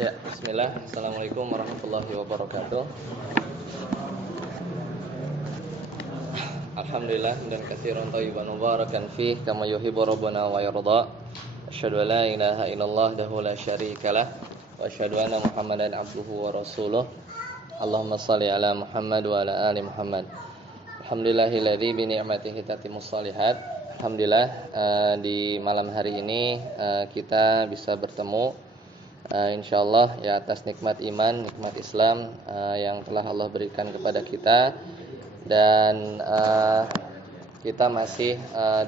Ya, bismillah. Assalamualaikum warahmatullahi wabarakatuh. Alhamdulillah dan katsiran thayyiban mubarakan fih kama yuhibbu rabbuna wa yarda. Asyhadu an la ilaha illallah wahdahu la syarikalah wa asyhadu anna Muhammadan abduhu wa rasuluh. Allahumma shalli ala Muhammad wa ala ali Muhammad. Alhamdulillahilladzi bi ni'matihi tatimmus shalihat. Alhamdulillah di malam hari ini kita bisa bertemu insyaallah ya atas nikmat iman, nikmat Islam yang telah Allah berikan kepada kita, dan kita masih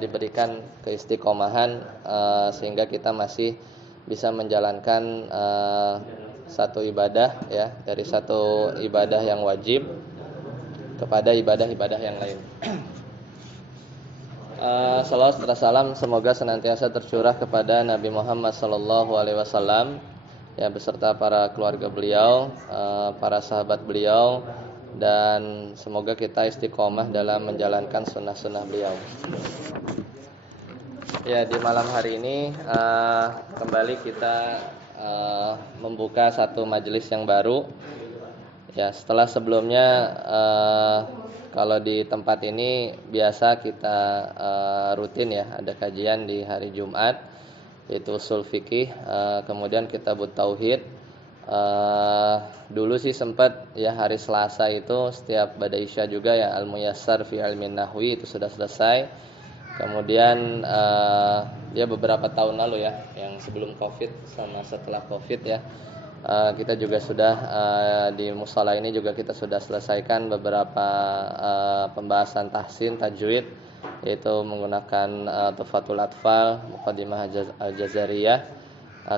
diberikan keistiqomahan sehingga kita masih bisa menjalankan satu ibadah ya, dari satu ibadah yang wajib kepada ibadah-ibadah yang lain. Salawat serta salam semoga senantiasa tercurah kepada Nabi Muhammad SAW ya, beserta para keluarga beliau, para sahabat beliau, dan semoga kita istiqomah dalam menjalankan sunnah-sunnah beliau. Ya, di malam hari ini kembali kita membuka satu majelis yang baru. Ya, setelah sebelumnya kalau di tempat ini biasa kita rutin ya, ada kajian di hari Jumat yaitu usul fikih, kemudian kitabut tauhid. Dulu sih sempat ya hari Selasa itu setiap ba'da isya juga ya, al-muyassar fi ilmin nahwi itu sudah selesai. Kemudian ya beberapa tahun lalu ya, yang sebelum Covid sama setelah Covid ya, kita juga sudah di musala ini juga kita sudah selesaikan beberapa pembahasan tahsin tajwid, yaitu menggunakan Tuhfatul Atfal, Muqaddimah Al-Jazariyah.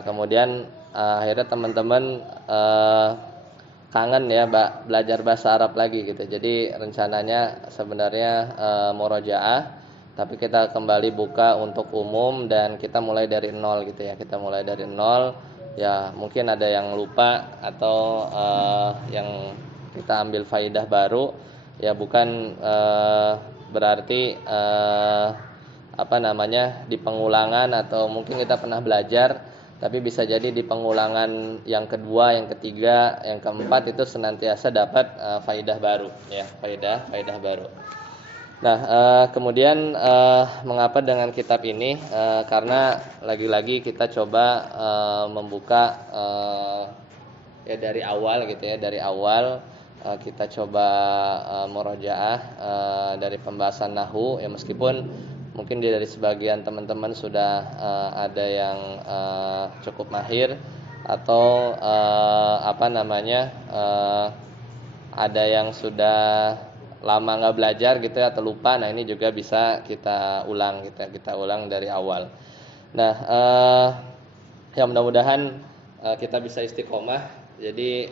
Kemudian akhirnya teman-teman kangen ya belajar bahasa Arab lagi gitu. Jadi rencananya sebenarnya murojaah, tapi kita kembali buka untuk umum dan kita mulai dari nol gitu ya. Kita mulai dari nol. Ya, mungkin ada yang lupa atau yang kita ambil faidah baru. Ya, bukan berarti di pengulangan atau mungkin kita pernah belajar, tapi bisa jadi di pengulangan yang kedua, yang ketiga, yang keempat itu senantiasa dapat faidah baru ya, faidah baru. Nah, kemudian mengapa dengan kitab ini? Karena lagi-lagi kita coba membuka ya dari awal gitu ya, dari awal kita coba murojaah dari pembahasan nahwu ya, meskipun mungkin dari sebagian teman-teman sudah ada yang cukup mahir atau ada yang sudah lama nggak belajar gitu ya, atau lupa. Nah, ini juga bisa kita ulang kita ulang dari awal. Nah, ya mudah-mudahan kita bisa istiqomah. Jadi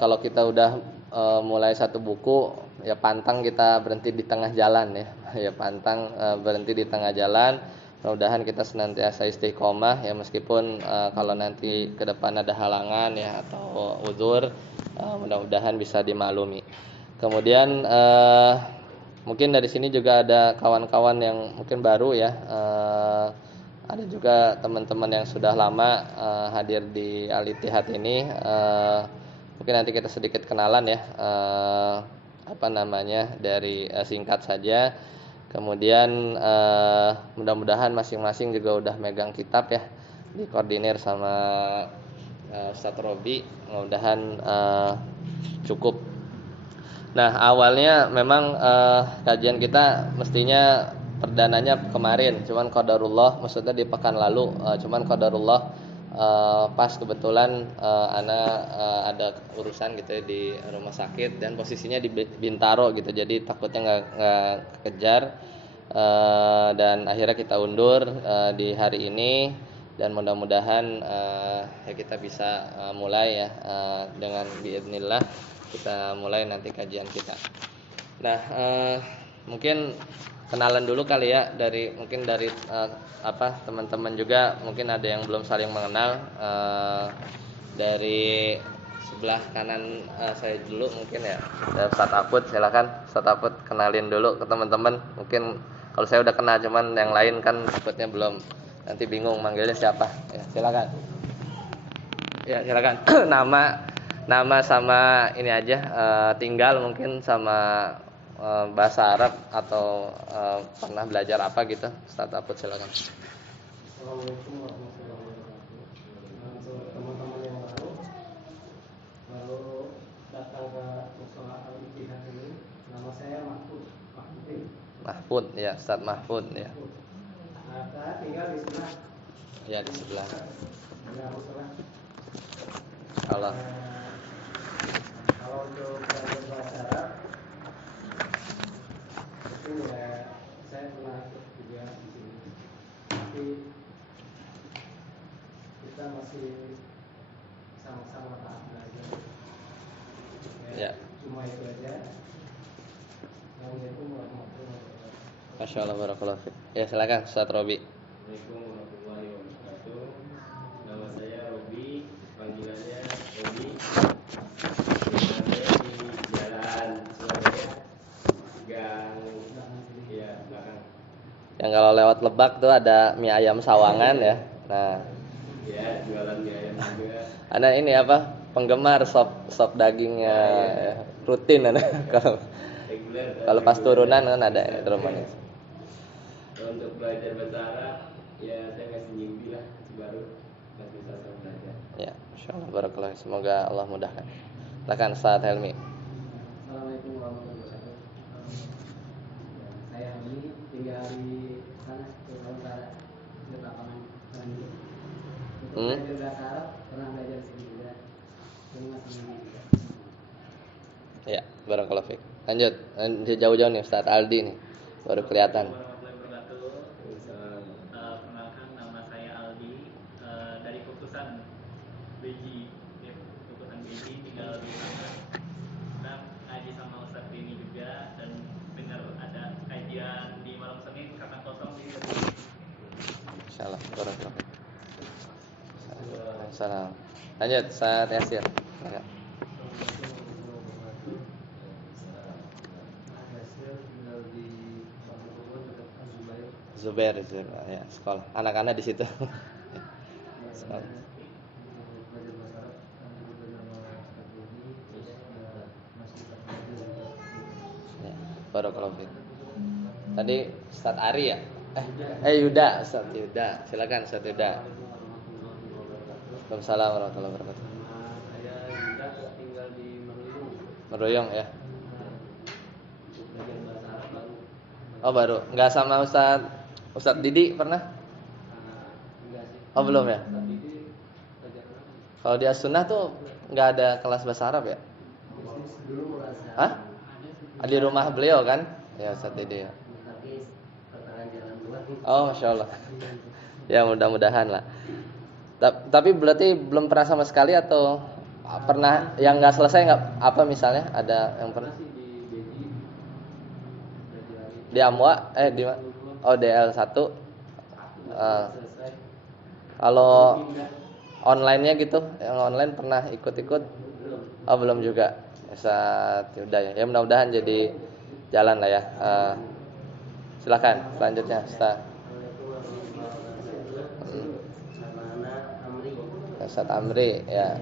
kalau kita udah mulai satu buku ya, pantang kita berhenti di tengah jalan ya. Ya, pantang berhenti di tengah jalan. Mudah-mudahan kita senantiasa istiqomah ya, meskipun kalau nanti ke depan ada halangan ya atau uzur, mudah-mudahan bisa dimaklumi. Kemudian mungkin dari sini juga ada kawan-kawan yang mungkin baru ya, ada juga teman-teman yang sudah lama hadir di Al-Ittihad ini. Mungkin nanti kita sedikit kenalan ya, dari singkat saja. Kemudian mudah-mudahan masing-masing juga udah megang kitab ya, dikoordinir sama Ustadz Robi. Mudah-mudahan cukup. Nah, awalnya memang kajian kita mestinya perdananya kemarin, cuman qadarullah, maksudnya di pekan lalu, cuman qadarullah pas kebetulan ada urusan gitu ya di rumah sakit, dan posisinya di Bintaro gitu, jadi takutnya nggak kekejar, dan akhirnya kita undur di hari ini, dan mudah-mudahan ya kita bisa mulai ya dengan biidznillah kita mulai nanti kajian kita. Nah, mungkin kenalan dulu kali ya, dari teman-teman juga mungkin ada yang belum saling mengenal. Dari sebelah kanan saya dulu mungkin ya, Ustadz Apud, silakan Ustadz Apud kenalin dulu ke teman-teman. Mungkin kalau saya udah kenal, cuman yang lain kan takutnya belum, nanti bingung manggilnya siapa ya, silakan. Ya, silakan. Nama sama ini aja, tinggal mungkin sama bahasa Arab atau pernah belajar apa gitu. Ustaz Aput silakan. Assalamualaikum warahmatullahi wabarakatuh. Untuk teman-teman yang baru datang ke musola Al-Ittihad ini, nama saya Mahfud ya, Ustaz Mahfud ya. Saya tinggal di sebelah. Ya, di sebelah. Ya, musola. Allah. Kalau untuk belajar bahasa Arab, mungkin ya saya pernah ikut juga di sini. Tapi kita masih sama-sama tahap belajar. Ya. Cuma itu aja. Assalamualaikum warahmatullahi wabarakatuh. Masya Allah, barakallahu fiik. Ya, silakan Ustaz Robi. Assalamualaikum warahmatullahi wabarakatuh. Nama saya Robi, panggilannya Robi. Saya di Jalan Surabaya, Gang, ya belakang. Yang kalau lewat Lebak tuh ada mie ayam Sawangan ya. Nah, Ya jualan mie ayam juga. ada ini apa? Penggemar sop dagingnya ya. Rutin ada kalau Reguler. kalau pas turunan kan ada ya, di rumahnya. Untuk belajar bahasa Arab, ya saya masih nyimpi lah, baru masih bisa belajar. Ya, insyaallah barakallahu. Semoga Allah mudahkan. Silakan Ustaz Helmi. Assalamualaikum warahmatullahi wabarakatuh. Saya Helmi, tinggal di sana, Sumatera Utara, di lapangan Bandung. Untuk belajar bahasa Arab, pernah belajar di sini juga. Ini masih nyimpi juga. Ya, barakallahu fiik. Lanjut, jauh-jauh nih Ustaz Aldi nih. Baru kelihatan. Warahmatullahi wabarakatuh. Perkenalkan nama saya Aldi dari Kukusan Beji. Kukusan Beji tinggal di sana. Nah, ngaji sama Ustaz ini juga dan dengar ada kajian di malam Senin karena kosong di Insyaallah barakallahu fiik. Salam. Lanjut Ustaz Yasir. Silakan. Zubair ya, sekolah. Anak-anak di situ. Sekolah. Ya, barakallahu fiik. Tadi Ustaz Ari ya? Yuda, Ustaz Yuda. Silakan Ustaz Yuda. Waalaikumsalam warahmatullahi wabarakatuh. Saya Yuda, tinggal di Meruyong ya. belajar bahasa Arab baru. Oh, baru. Enggak sama Ustaz Didi pernah? Enggak sih. Oh, belum ya? Tapi ini belajar Arab. Kalau di As-Sunnah tuh enggak ada kelas bahasa Arab ya? Dulu merasa. Hah? Di rumah beliau kan? Ya, Ustaz Didi ya. Tapi pertengahan jalan luar. Oh, Masya Allah. Ya, mudah-mudahan lah. Tapi berarti belum pernah sama sekali atau pernah yang nggak selesai nggak? Apa misalnya ada yang pernah? Masih di Beji. Belajar Di Amwa? Di Oh, DL1. selesai. Kalau online-nya gitu, yang online pernah ikut-ikut? Belum. Oh, belum juga. Ustaz udah ya. Ya mudah-mudahan jadi jalan lah ya. Silakan selanjutnya Ustaz. Ustaz Amri ya.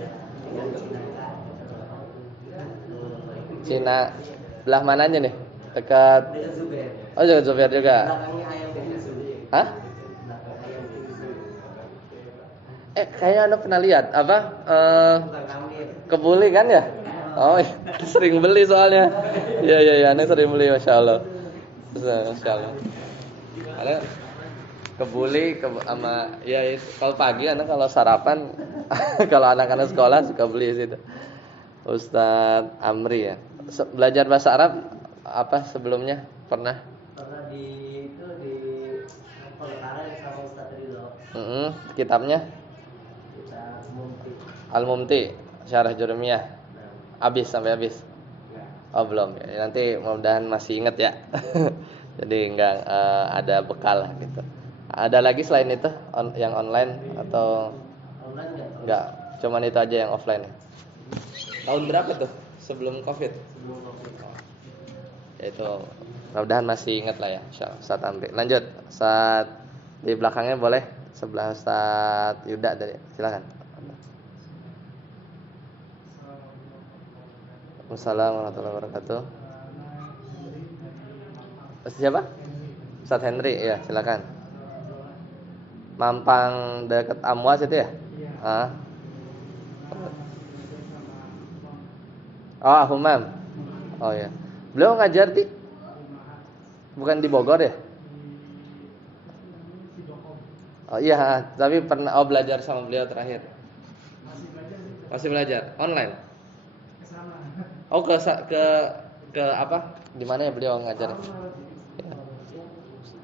Cina belah mananya nih? Dekat. Oh, dekat Zubair juga. Hah? Kayaknya Anda pernah lihat apa? Kebuli kan ya? Oh, sering beli soalnya. Iya, Anda sering beli, Masya Allah. Masya Allah. Ada kebuli sama ya kalau pagi Anda kalau sarapan kalau anak-anak sekolah suka beli situ. Ustadz Amri ya. Belajar bahasa Arab apa sebelumnya? Pernah di pengarang sama Ustaz Ridho. Kitabnya Kita Mumti. Al-Mumti Syarah Jurumiyah. Habis sampai habis. Oh, belum ya. Nanti mudah-mudahan masih inget ya. Jadi enggak ada bekal lah gitu. Ada lagi selain itu yang online atau Online enggak? Cuman itu aja yang offline ya. Tahun berapa tuh? Sebelum Covid. sebelum Covid. Ya itu mudah-mudahan masih ingat lah ya. Insyaallah. Ustaz Amri. Lanjut. Ustaz di belakangnya boleh sebelah Ustaz Yuda tadi. Silakan. Waalaikumsalam warahmatullahi wabarakatuh. Siapa? Ustadz Henry, ya silakan. Mampang dekat Amwas itu ya? Ah. Oh, Humam. Oh ya. Beliau ngajar di bukan di Bogor ya? Oh iya, tapi pernah belajar sama beliau terakhir. Masih belajar online. Oh ke apa? Di mana ya beliau ngajar?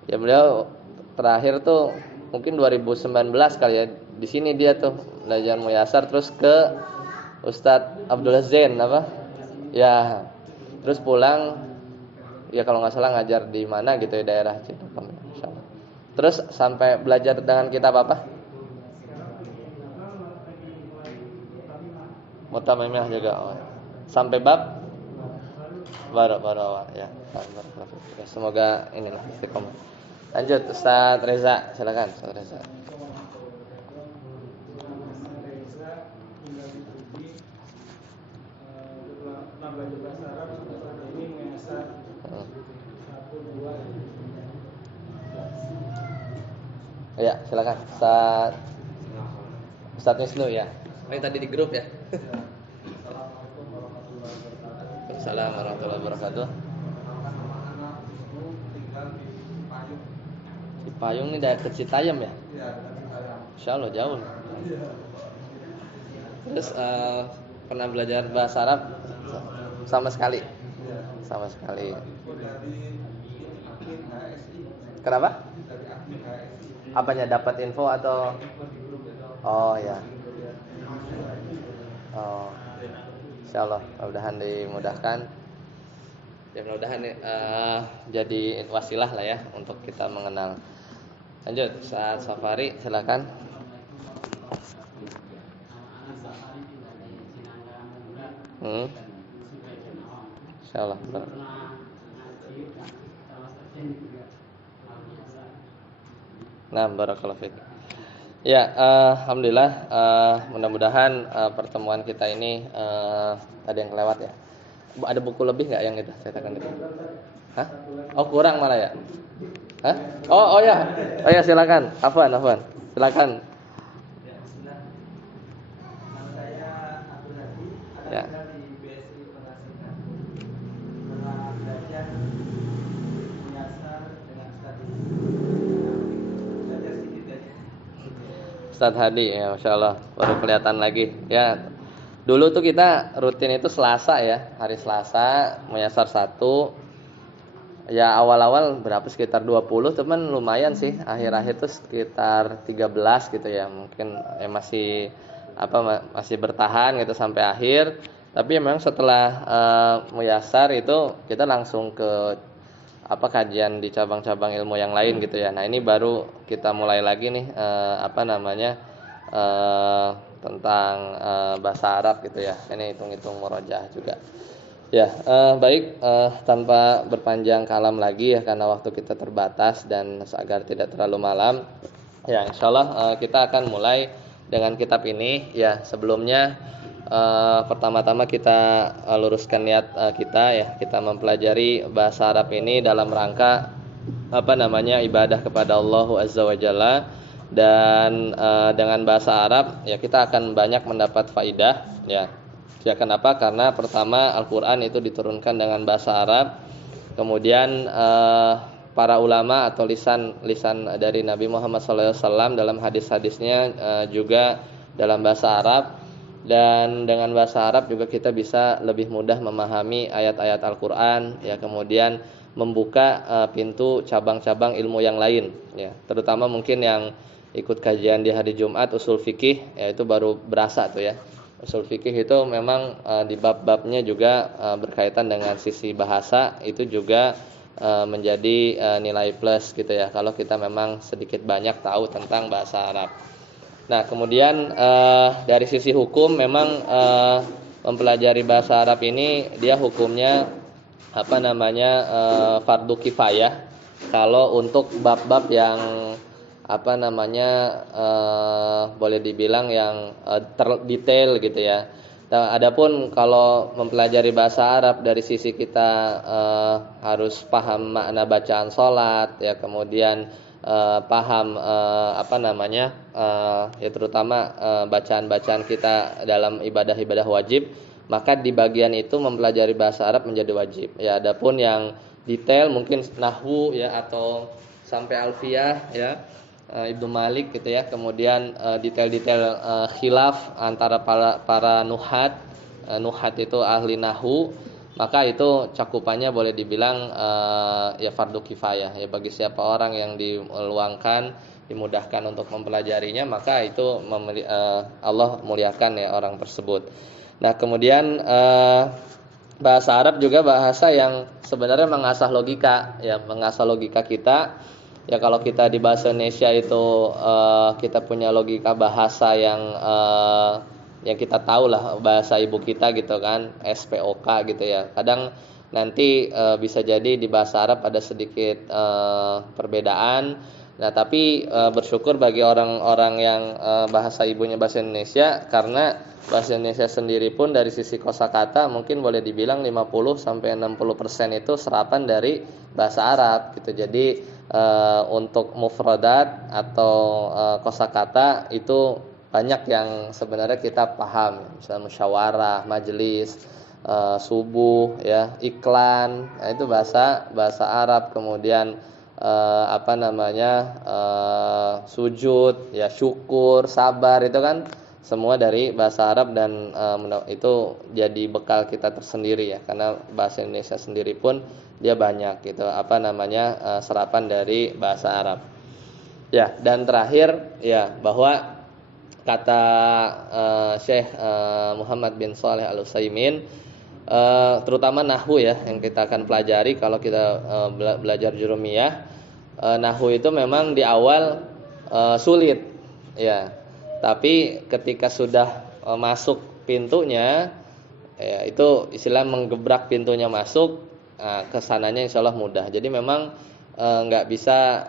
Ya beliau terakhir tuh mungkin 2019 kali ya. Di sini dia tuh belajar Muyasar terus ke Ustadz Abdullah Zain apa? Ya. Terus pulang ya kalau nggak salah ngajar di mana gitu ya daerah Cirebon. Terus sampai belajar dengan kitab apa? Mutamimah juga. Oh. Sampai bab baru awal ya. Semoga inilah istiqomah. Lanjut Ustaz Reza, silakan Ustaz Reza. Ya, silakan Ustaz Wisnu ya. Ini tadi di grup ya. Assalamualaikum warahmatullahi wabarakatuh. Cipayung ini daerah Citayam ya? Insyaallah jauh. Terus pernah belajar bahasa Arab? Sama sekali. Sama sekali. Kenapa? Apanya dapat info atau? Oh ya. Oh. Insyaallah mudah-mudahan dimudahkan. Ya mudah-mudahan jadi wasilah lah ya untuk kita mengenal. Lanjut Saat Safari silakan. Insyaallah. Nah, barakallahu fiik. Ya, alhamdulillah. Mudah-mudahan pertemuan kita ini ada yang kelewat ya. Ada buku lebih nggak yang kita ceritakan itu? Hah? Oh kurang malah ya? Hah? Oh ya, silakan. Afwan. Silakan. Ya. Ustadz Hadi ya, Masya Allah baru kelihatan lagi ya. Dulu tuh kita rutin itu Selasa ya, hari Selasa Muyasar 1. Ya awal-awal berapa sekitar 20, teman lumayan sih. Akhir-akhir tuh sekitar 13 gitu ya. Mungkin masih bertahan gitu sampai akhir. Tapi memang setelah Muyasar itu kita langsung ke kajian di cabang-cabang ilmu yang lain gitu ya. Nah ini baru kita mulai lagi nih tentang bahasa Arab gitu ya. Ini hitung-hitung murojaah juga. Ya baik, tanpa berpanjang kalam lagi ya karena waktu kita terbatas dan agar tidak terlalu malam. Ya insyaallah kita akan mulai dengan kitab ini ya. Sebelumnya pertama-tama kita luruskan niat kita ya. Kita mempelajari bahasa Arab ini dalam rangka ibadah kepada Allah Azza wa Jalla. Dan dengan bahasa Arab ya kita akan banyak mendapat faidah ya. Ya kenapa? Karena pertama Al-Qur'an itu diturunkan dengan bahasa Arab. Kemudian para ulama atau lisan dari Nabi Muhammad SAW dalam hadis-hadisnya juga dalam bahasa Arab. Dan dengan bahasa Arab juga kita bisa lebih mudah memahami ayat-ayat Al-Qur'an ya, kemudian membuka pintu cabang-cabang ilmu yang lain ya. Terutama mungkin yang ikut kajian di hari Jumat usul fikih ya, itu baru berasa tuh ya. Usul fikih itu memang di bab-babnya juga berkaitan dengan sisi bahasa, itu juga menjadi nilai plus gitu ya kalau kita memang sedikit banyak tahu tentang bahasa Arab. Nah kemudian dari sisi hukum memang mempelajari bahasa Arab ini dia hukumnya fardu kifayah kalau untuk bab-bab yang boleh dibilang yang terdetail gitu ya. Nah, adapun kalau mempelajari bahasa Arab dari sisi kita harus paham makna bacaan sholat, ya kemudian paham ya terutama bacaan-bacaan kita dalam ibadah-ibadah wajib, maka di bagian itu mempelajari bahasa Arab menjadi wajib. Ya, adapun yang detail mungkin nahwu ya atau sampai alfiyah ya Ibnu Malik gitu ya, kemudian detail-detail khilaf antara para nuhat. Nuhat itu ahli nahwu, maka itu cakupannya boleh dibilang ya fardu kifayah ya, bagi siapa orang yang diluangkan, dimudahkan untuk mempelajarinya, maka itu Allah muliakan ya orang tersebut. Nah, kemudian bahasa Arab juga bahasa yang sebenarnya mengasah logika ya, mengasah logika kita. Ya kalau kita di bahasa Indonesia itu kita punya logika bahasa yang kita tahu lah, bahasa ibu kita gitu kan, SPOK gitu ya. Kadang nanti bisa jadi di bahasa Arab ada sedikit perbedaan. Nah, tapi bersyukur bagi orang-orang yang bahasa ibunya bahasa Indonesia, karena bahasa Indonesia sendiri pun dari sisi kosakata mungkin boleh dibilang 50 sampai 60% itu serapan dari bahasa Arab gitu. Jadi untuk mufradat atau kosakata itu banyak yang sebenarnya kita paham, misalnya musyawarah, majelis, subuh ya, iklan, nah itu bahasa Arab. Kemudian sujud ya, syukur, sabar, itu kan semua dari bahasa Arab, dan itu jadi bekal kita tersendiri ya, karena bahasa Indonesia sendiri pun dia banyak gitu serapan dari bahasa Arab. Ya, dan terakhir ya, bahwa kata Syekh Muhammad bin Shalih Al-Utsaimin, terutama nahwu ya yang kita akan pelajari kalau kita belajar jurumiyah. Nahwu itu memang di awal sulit ya, tapi ketika sudah masuk pintunya ya, itu istilah menggebrak pintunya masuk, kesananya insya Allah mudah. Jadi memang nggak bisa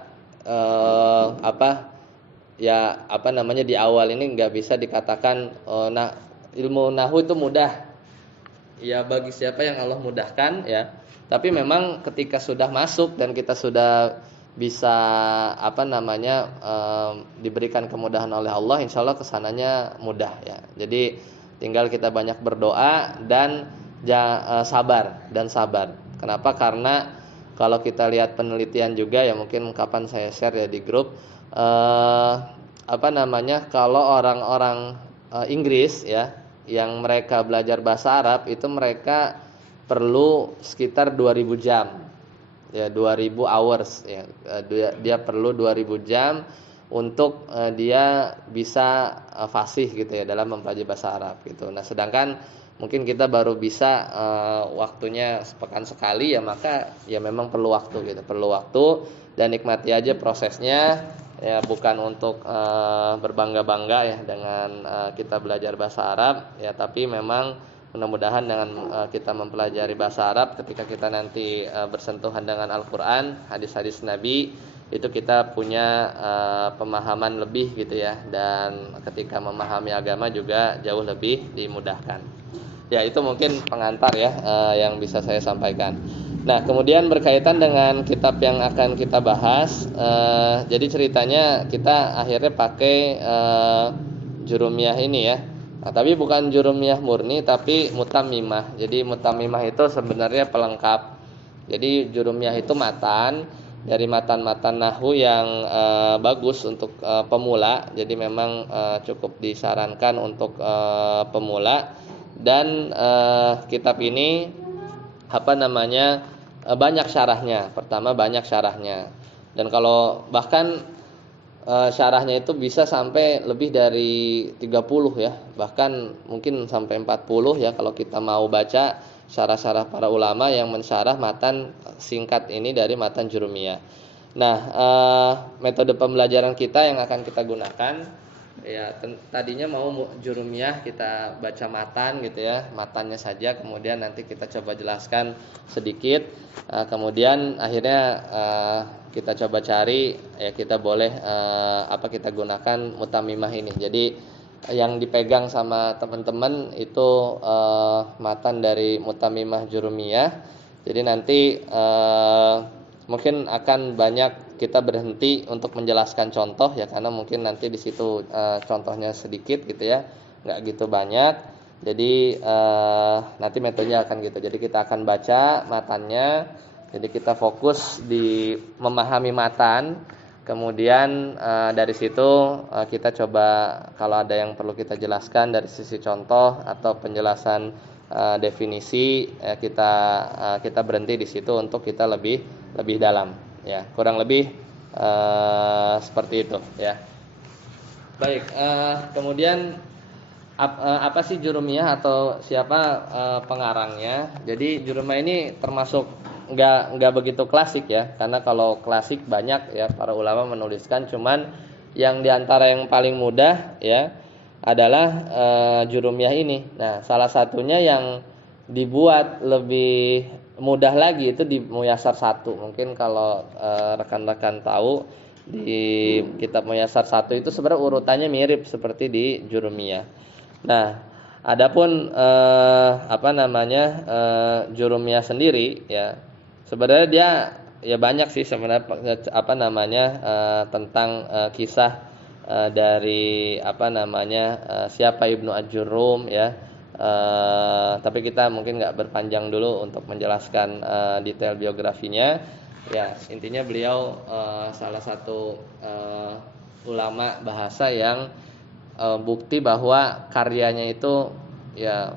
di awal ini nggak bisa dikatakan ilmu nahwu itu mudah ya bagi siapa yang Allah mudahkan ya. Tapi memang ketika sudah masuk dan kita sudah bisa diberikan kemudahan oleh Allah, insya Allah kesananya mudah ya. Jadi tinggal kita banyak berdoa dan sabar. Kenapa? Karena kalau kita lihat penelitian juga ya, mungkin kapan saya share ya di grup, kalau orang-orang Inggris ya yang mereka belajar bahasa Arab itu mereka perlu sekitar 2000 jam ya, 2000 hours ya. Dia perlu 2000 jam untuk dia bisa fasih gitu ya dalam mempelajari bahasa Arab gitu. Nah, sedangkan mungkin kita baru bisa waktunya sepekan sekali ya, maka ya memang perlu waktu gitu, dan nikmati aja prosesnya ya, bukan untuk berbangga-bangga ya dengan kita belajar bahasa Arab ya, tapi memang mudah-mudahan dengan kita mempelajari bahasa Arab, ketika kita nanti bersentuhan dengan Al-Qur'an, hadis-hadis Nabi, itu kita punya pemahaman lebih gitu ya, dan ketika memahami agama juga jauh lebih dimudahkan. Ya, itu mungkin pengantar ya yang bisa saya sampaikan. Nah, kemudian berkaitan dengan kitab yang akan kita bahas, jadi ceritanya kita akhirnya pakai jurumiyah ini ya. Nah, tapi bukan jurumiyah murni, tapi mutammimah. Jadi mutammimah itu sebenarnya pelengkap. Jadi jurumiyah itu matan dari matan-matan nahwu yang bagus untuk pemula. Jadi memang cukup disarankan untuk pemula. Dan kitab ini banyak syarahnya. Pertama, banyak syarahnya. Dan kalau bahkan syarahnya itu bisa sampai lebih dari 30 ya, bahkan mungkin sampai 40 ya kalau kita mau baca syarah-syarah para ulama yang mensyarah matan singkat ini dari matan jurumiyah. Nah, metode pembelajaran kita yang akan kita gunakan ya, tadinya mau jurumiyah kita baca matan gitu ya, matannya saja, kemudian nanti kita coba jelaskan sedikit, kemudian akhirnya kita coba cari ya, kita boleh kita gunakan mutammimah ini. Jadi yang dipegang sama teman-teman itu matan dari Mutamimah Jurumiyah. Jadi nanti mungkin akan banyak kita berhenti untuk menjelaskan contoh ya, karena mungkin nanti di situ contohnya sedikit gitu ya, nggak gitu banyak. Jadi nanti metodenya akan gitu. Jadi kita akan baca matannya. Jadi kita fokus di memahami matan. Kemudian dari situ kita coba kalau ada yang perlu kita jelaskan dari sisi contoh atau penjelasan definisi, kita berhenti di situ untuk kita lebih dalam ya, kurang lebih seperti itu ya. Baik, kemudian apa sih Jurumiyah atau siapa pengarangnya? Jadi Jurumiyah ini termasuk nggak begitu klasik ya, karena kalau klasik banyak ya para ulama menuliskan, cuman yang diantara yang paling mudah ya adalah Jurumiyah ini. Nah, salah satunya yang dibuat lebih mudah lagi itu di Muyassar 1. Mungkin kalau rekan-rekan tahu di kitab Muyassar 1 itu sebenarnya urutannya mirip seperti di Jurumiyah. Nah, adapun Jurumiyah sendiri ya, sebenarnya dia ya banyak sih sebenarnya tentang kisah dari siapa Ibnu Ajurrum ya. Tapi kita mungkin nggak berpanjang dulu untuk menjelaskan detail biografinya. Ya, intinya beliau salah satu ulama bahasa yang bukti bahwa karyanya itu ya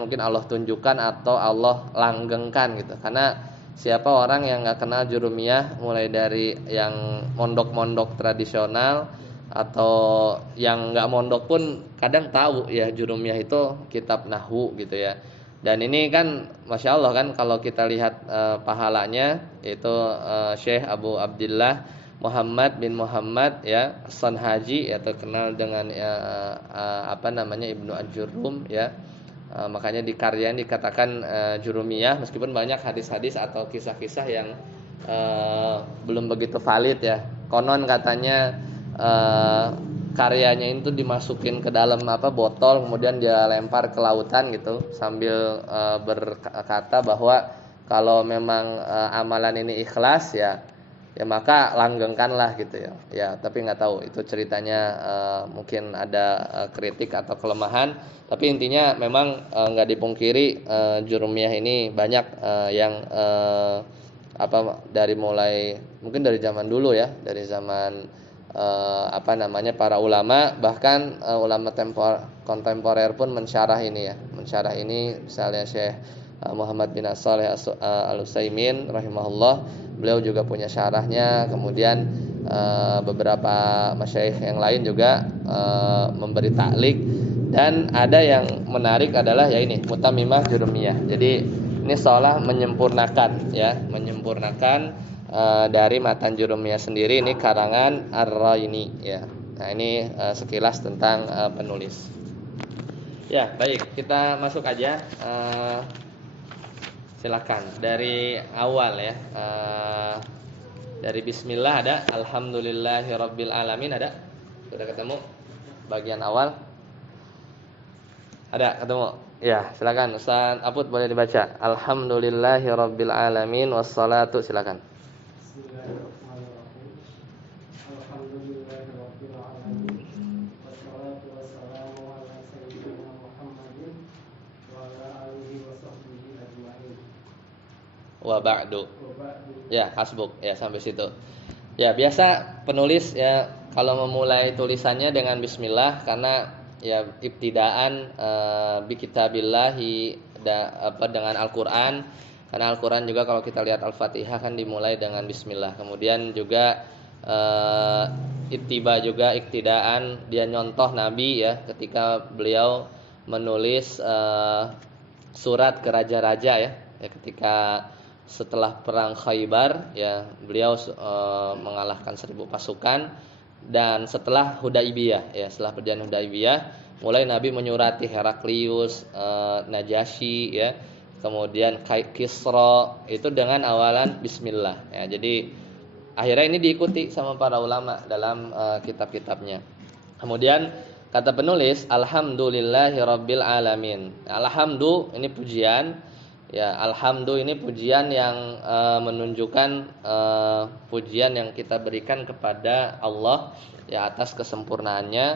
mungkin Allah tunjukkan atau Allah langgengkan gitu. Karena siapa orang yang nggak kenal Jurumiyah, mulai dari yang mondok-mondok tradisional atau yang nggak mondok pun kadang tahu ya Jurumiyah itu kitab nahwu gitu ya. Dan ini kan Masya Allah kan kalau kita lihat pahalanya itu Syekh Abu Abdillah Muhammad bin Muhammad ya As-Sanhaji ya, terkenal dengan Ibnu Ajurrum ya. Makanya di karya yang dikatakan Jurumiyah, meskipun banyak hadis-hadis atau kisah-kisah yang belum begitu valid ya. Konon katanya karyanya itu dimasukin ke dalam botol, kemudian dia lempar ke lautan gitu, sambil berkata bahwa kalau memang amalan ini ikhlas ya maka langgengkanlah gitu ya. Ya, tapi nggak tahu itu ceritanya mungkin ada kritik atau kelemahan. Tapi intinya memang nggak dipungkiri Jurumiyah ini banyak yang dari mulai mungkin dari zaman dulu ya, dari zaman para ulama, bahkan ulama kontemporer pun mensyarah ini ya. Mensyarah ini misalnya Syekh Muhammad bin Shalih Al-Utsaimin rahimahullah, beliau juga punya syarahnya. Kemudian beberapa masyayikh yang lain juga memberi taklik. Dan ada yang menarik adalah ya ini Mutamimah Jurumiyah. Jadi ini seolah menyempurnakan dari matan Jurumiyah sendiri, ini karangan Ar-Raini ya. Nah, ini sekilas tentang penulis. Ya, baik, kita masuk aja. Silakan dari awal ya. Dari bismillah ada, alhamdulillahirabbil alamin ada. Sudah ketemu bagian awal? Ada ketemu? Ya, silakan Ustaz Aput boleh dibaca. Alhamdulillahirabbil alamin wassalatu, silakan. Bismillahirrahmanirrahim. Alhamdulillahirabbil alamin wassalatu wassalamu ala sayyidina Muhammadin wa ala alihi wa sahbihi ajmain. Wa ba'du. Ya, hasbuk ya sampai situ. Ya, biasa penulis ya kalau memulai tulisannya dengan bismillah, karena ya ibtidaan bi kitabillahi dengan Al-Qur'an. Karena Al-Qur'an juga kalau kita lihat Al-Fatihah kan dimulai dengan bismillah. Kemudian juga ittiba juga iktidaan, dia nyontoh Nabi ya ketika beliau menulis surat ke raja-raja ya ketika setelah perang Khaybar ya, beliau mengalahkan 1000 pasukan. Dan setelah Hudaibiyah ya, setelah perjanjian Hudaibiyah, mulai Nabi menyurati Heraklius, Najasyi ya, kemudian Kisra, itu dengan awalan bismillah ya. Jadi akhirnya ini diikuti sama para ulama dalam kitab-kitabnya. Kemudian kata penulis alhamdulillahirabbil alamin. Alhamdu ini pujian, ya alhamdu ini pujian yang menunjukkan pujian yang kita berikan kepada Allah ya atas kesempurnaannya,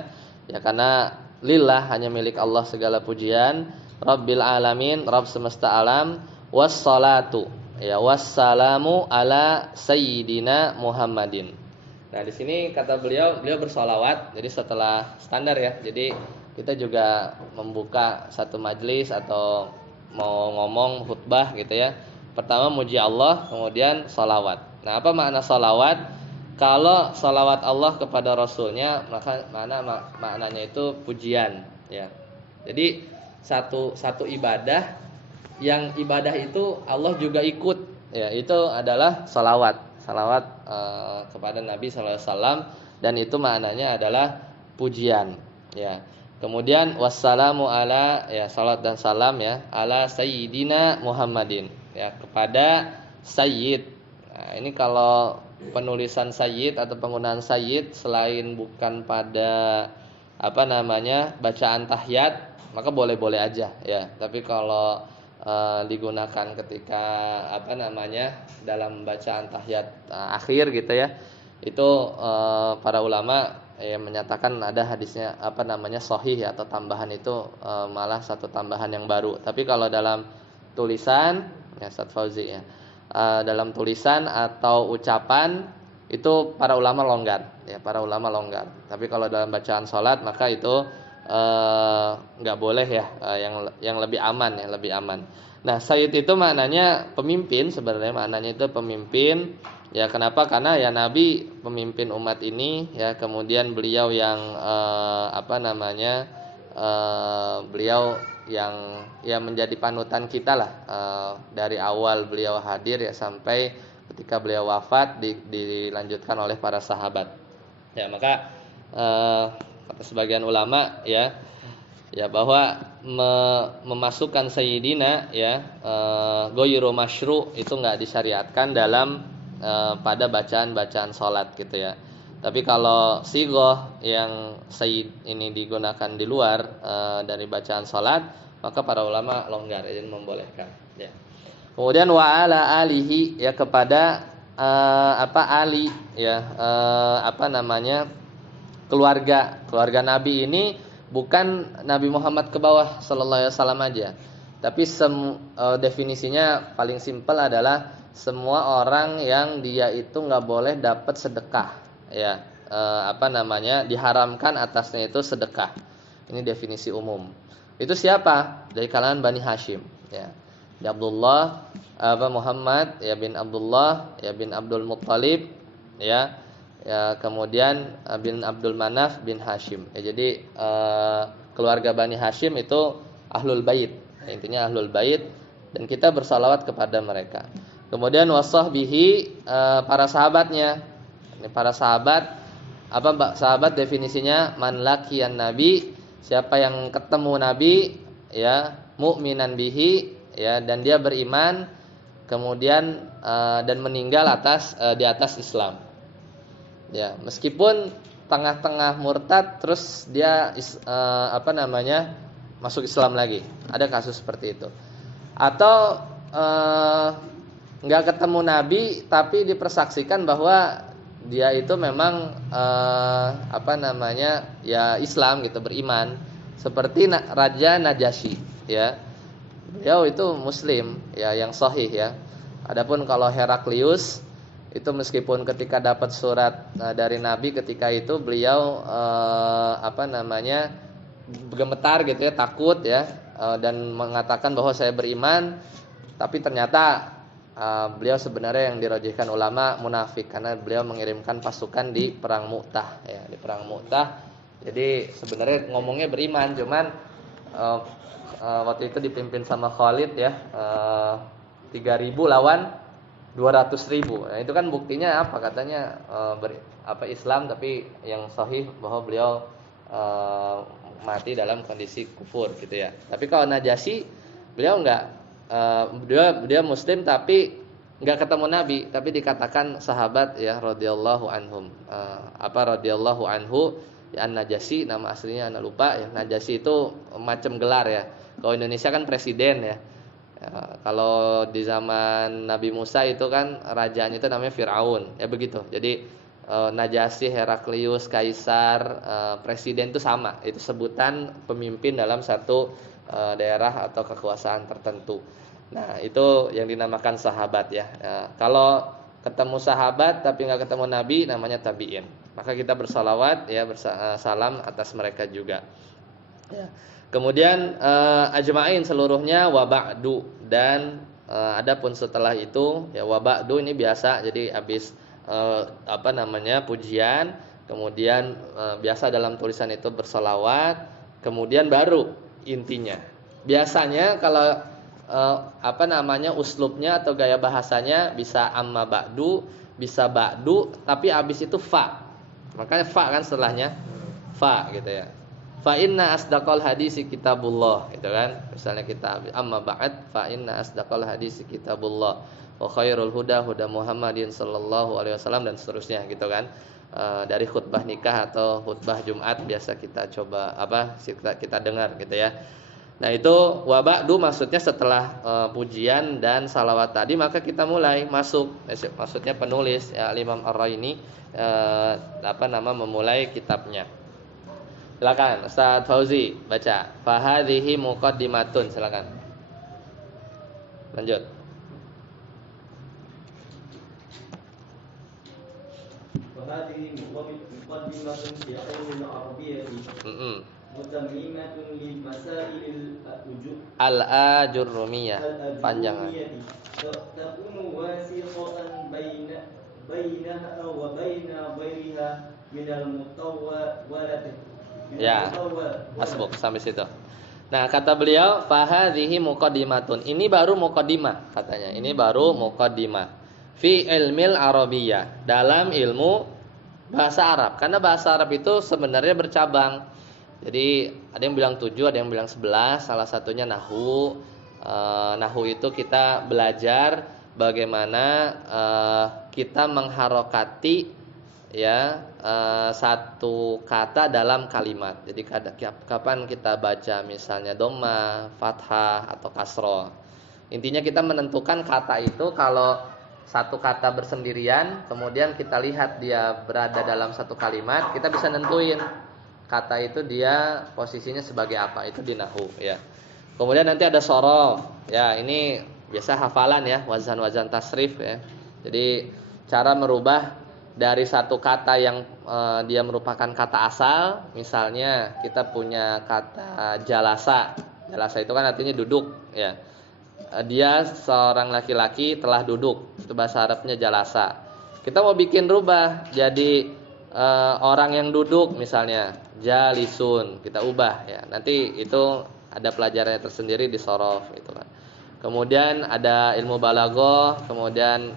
ya karena lillah hanya milik Allah segala pujian, rabbil alamin, rabb semesta alam, wassalatu ya wassalamu ala sayyidina Muhammadin. Nah, di sini kata beliau bersolawat. Jadi setelah standar ya. Jadi kita juga membuka satu majelis atau mau ngomong khutbah gitu ya. Pertama muji Allah, kemudian solawat. Nah, apa makna solawat? Kalau solawat Allah kepada Rasulnya, maka maknanya itu pujian ya. Jadi satu ibadah yang ibadah itu Allah juga ikut ya, itu adalah solawat kepada Nabi SAW, dan itu maknanya adalah pujian ya. Kemudian wassalamu ala ya, salat dan salam ya, ala sayyidina Muhammadin ya, kepada sayyid. Nah, ini kalau penulisan sayyid atau penggunaan sayyid selain bukan pada bacaan tahiyat, maka boleh-boleh aja ya. Tapi kalau digunakan ketika dalam bacaan tahiyat akhir gitu ya, itu para ulama menyatakan ada hadisnya sahih ya, atau tambahan itu malah satu tambahan yang baru. Tapi kalau dalam tulisan ya Ustaz Fauzi ya, dalam tulisan atau ucapan itu para ulama longgar. Tapi kalau dalam bacaan salat maka itu nggak boleh ya, yang lebih aman ya, lebih aman. Nah, sayyid itu maknanya pemimpin, sebenarnya maknanya itu pemimpin ya. Kenapa? Karena ya Nabi pemimpin umat ini ya, kemudian beliau yang beliau yang ya menjadi panutan kita lah, dari awal beliau hadir ya sampai ketika beliau wafat dilanjutkan oleh para sahabat ya. Maka kata sebagian ulama ya bahwa memasukkan sayyidina ya ghairu masyru' itu enggak disyariatkan dalam pada bacaan salat gitu ya. Tapi kalau sighah yang sayyid ini digunakan di luar dari bacaan salat, maka para ulama longgar dan membolehkan ya. Kemudian wa ala alihi ya, kepada ali ya, keluarga Nabi ini bukan Nabi Muhammad ke bawah sallallahu alaihi wasallam aja. Tapi definisinya paling simpel adalah semua orang yang dia itu enggak boleh dapat sedekah ya, diharamkan atasnya itu sedekah. Ini definisi umum. Itu siapa? Dari kalangan Bani Hashim ya. Ya Abdullah Muhammad ya bin Abdullah ya bin Abdul Muttalib ya. Ya, kemudian bin Abdul Manaf bin Hashim. Ya, jadi keluarga Bani Hashim itu ahlul bait. Intinya ahlul bait, dan kita bersalawat kepada mereka. Kemudian wasahbihi, para sahabatnya. Ini para sahabat, sahabat definisinya man laqiyan nabi, siapa yang ketemu Nabi ya, mu'minan bihi ya, dan dia beriman kemudian dan meninggal di atas Islam. Ya, meskipun tengah-tengah murtad terus dia masuk Islam lagi. Ada kasus seperti itu. Atau enggak ketemu Nabi tapi dipersaksikan bahwa dia itu memang ya Islam gitu, beriman, seperti Raja Najasyi ya. Beliau itu muslim ya, yang sahih ya. Adapun kalau Heraklius itu meskipun ketika dapat surat dari Nabi ketika itu beliau gemetar gitu ya, takut ya, dan mengatakan bahwa saya beriman, tapi ternyata beliau sebenarnya yang dirajihkan ulama munafik, karena beliau mengirimkan pasukan di perang Mu'tah ya, di perang Mu'tah. Jadi sebenarnya ngomongnya beriman, cuman waktu itu dipimpin sama Khalid ya, 3.000 lawan 200.000. Nah, itu kan buktinya apa? Katanya Islam, tapi yang sahih bahwa beliau mati dalam kondisi kufur gitu ya. Tapi kalau Najasyi beliau enggak, dia muslim tapi enggak ketemu Nabi, tapi dikatakan sahabat ya radhiyallahu anhum. Radhiyallahu anhu Ya An-Najasyi nama aslinya ana lupa ya. Najasyi itu macam gelar ya. Kalau Indonesia kan presiden ya. Ya, kalau di zaman Nabi Musa itu kan rajanya itu namanya Firaun ya begitu. Jadi Najasyi, Heraklius, Kaisar, presiden itu sama. Itu sebutan pemimpin dalam satu daerah atau kekuasaan tertentu. Nah itu yang dinamakan sahabat ya. Kalau ketemu sahabat tapi nggak ketemu Nabi namanya tabi'in. Maka kita bersalawat ya salam atas mereka juga. Ya. Kemudian ajma'in seluruhnya wa ba'du dan adapun setelah itu ya wa ba'du ini biasa jadi habis pujian, kemudian biasa dalam tulisan itu bersalawat, kemudian baru intinya. Biasanya kalau uslubnya atau gaya bahasanya bisa amma ba'du, bisa ba'du tapi habis itu fa. Makanya fa kan setelahnya fa gitu ya. Fa inna asdaqal hadisi kitabullah gitu kan. Misalnya kita amma ba'd fa inna asdaqal hadisi kitabullah wa khairul huda huda Muhammadin sallallahu alaihi wasallam dan seterusnya gitu kan. Dari khutbah nikah atau khutbah Jumat biasa kita coba kita dengar gitu ya. Nah itu wa ba'du maksudnya setelah pujian dan salawat tadi maka kita mulai masuk maksudnya penulis ya Imam Ar-Raini memulai kitabnya. Silakan Ustaz Fauzi baca. Fa hadhihi muqaddimatun silakan. Lanjut. Fa hadhihi muqaddimatun fi ilmi al-arabiyyah. Mutammimatun li masail al-ajurrumiyah panjangan. Takunu wasiqatan bainaha wa baina ghairiha min al-mutawwalat. Ya, hasbuk sampai situ. Nah, kata beliau, fahadhihi muqaddimatun. Ini baru muqaddimah katanya. Ini baru muqaddimah. Fi ilmil arabiyyah, dalam ilmu bahasa Arab. Karena bahasa Arab itu sebenarnya bercabang. Jadi, ada yang bilang 7, ada yang bilang 11. Salah satunya nahwu. Nahwu itu kita belajar bagaimana kita mengharokati ya satu kata dalam kalimat. Jadi kapan kita baca misalnya dhamma, fathah atau kasroh. Intinya kita menentukan kata itu kalau satu kata bersendirian, kemudian kita lihat dia berada dalam satu kalimat, kita bisa nentuin kata itu dia posisinya sebagai apa. Itu di nahwu ya. Kemudian nanti ada shorof. Ya, ini biasa hafalan ya, wazan-wazan tasrif ya. Jadi cara merubah dari satu kata yang dia merupakan kata asal, misalnya kita punya kata jalasa. Jalasa itu kan artinya duduk, ya. Dia seorang laki-laki telah duduk. Itu bahasa Arabnya jalasa. Kita mau bikin rubah jadi orang yang duduk misalnya jalisun, kita ubah ya. Nanti itu ada pelajarannya tersendiri di shorof gitu kan. Kemudian ada ilmu balaghah, kemudian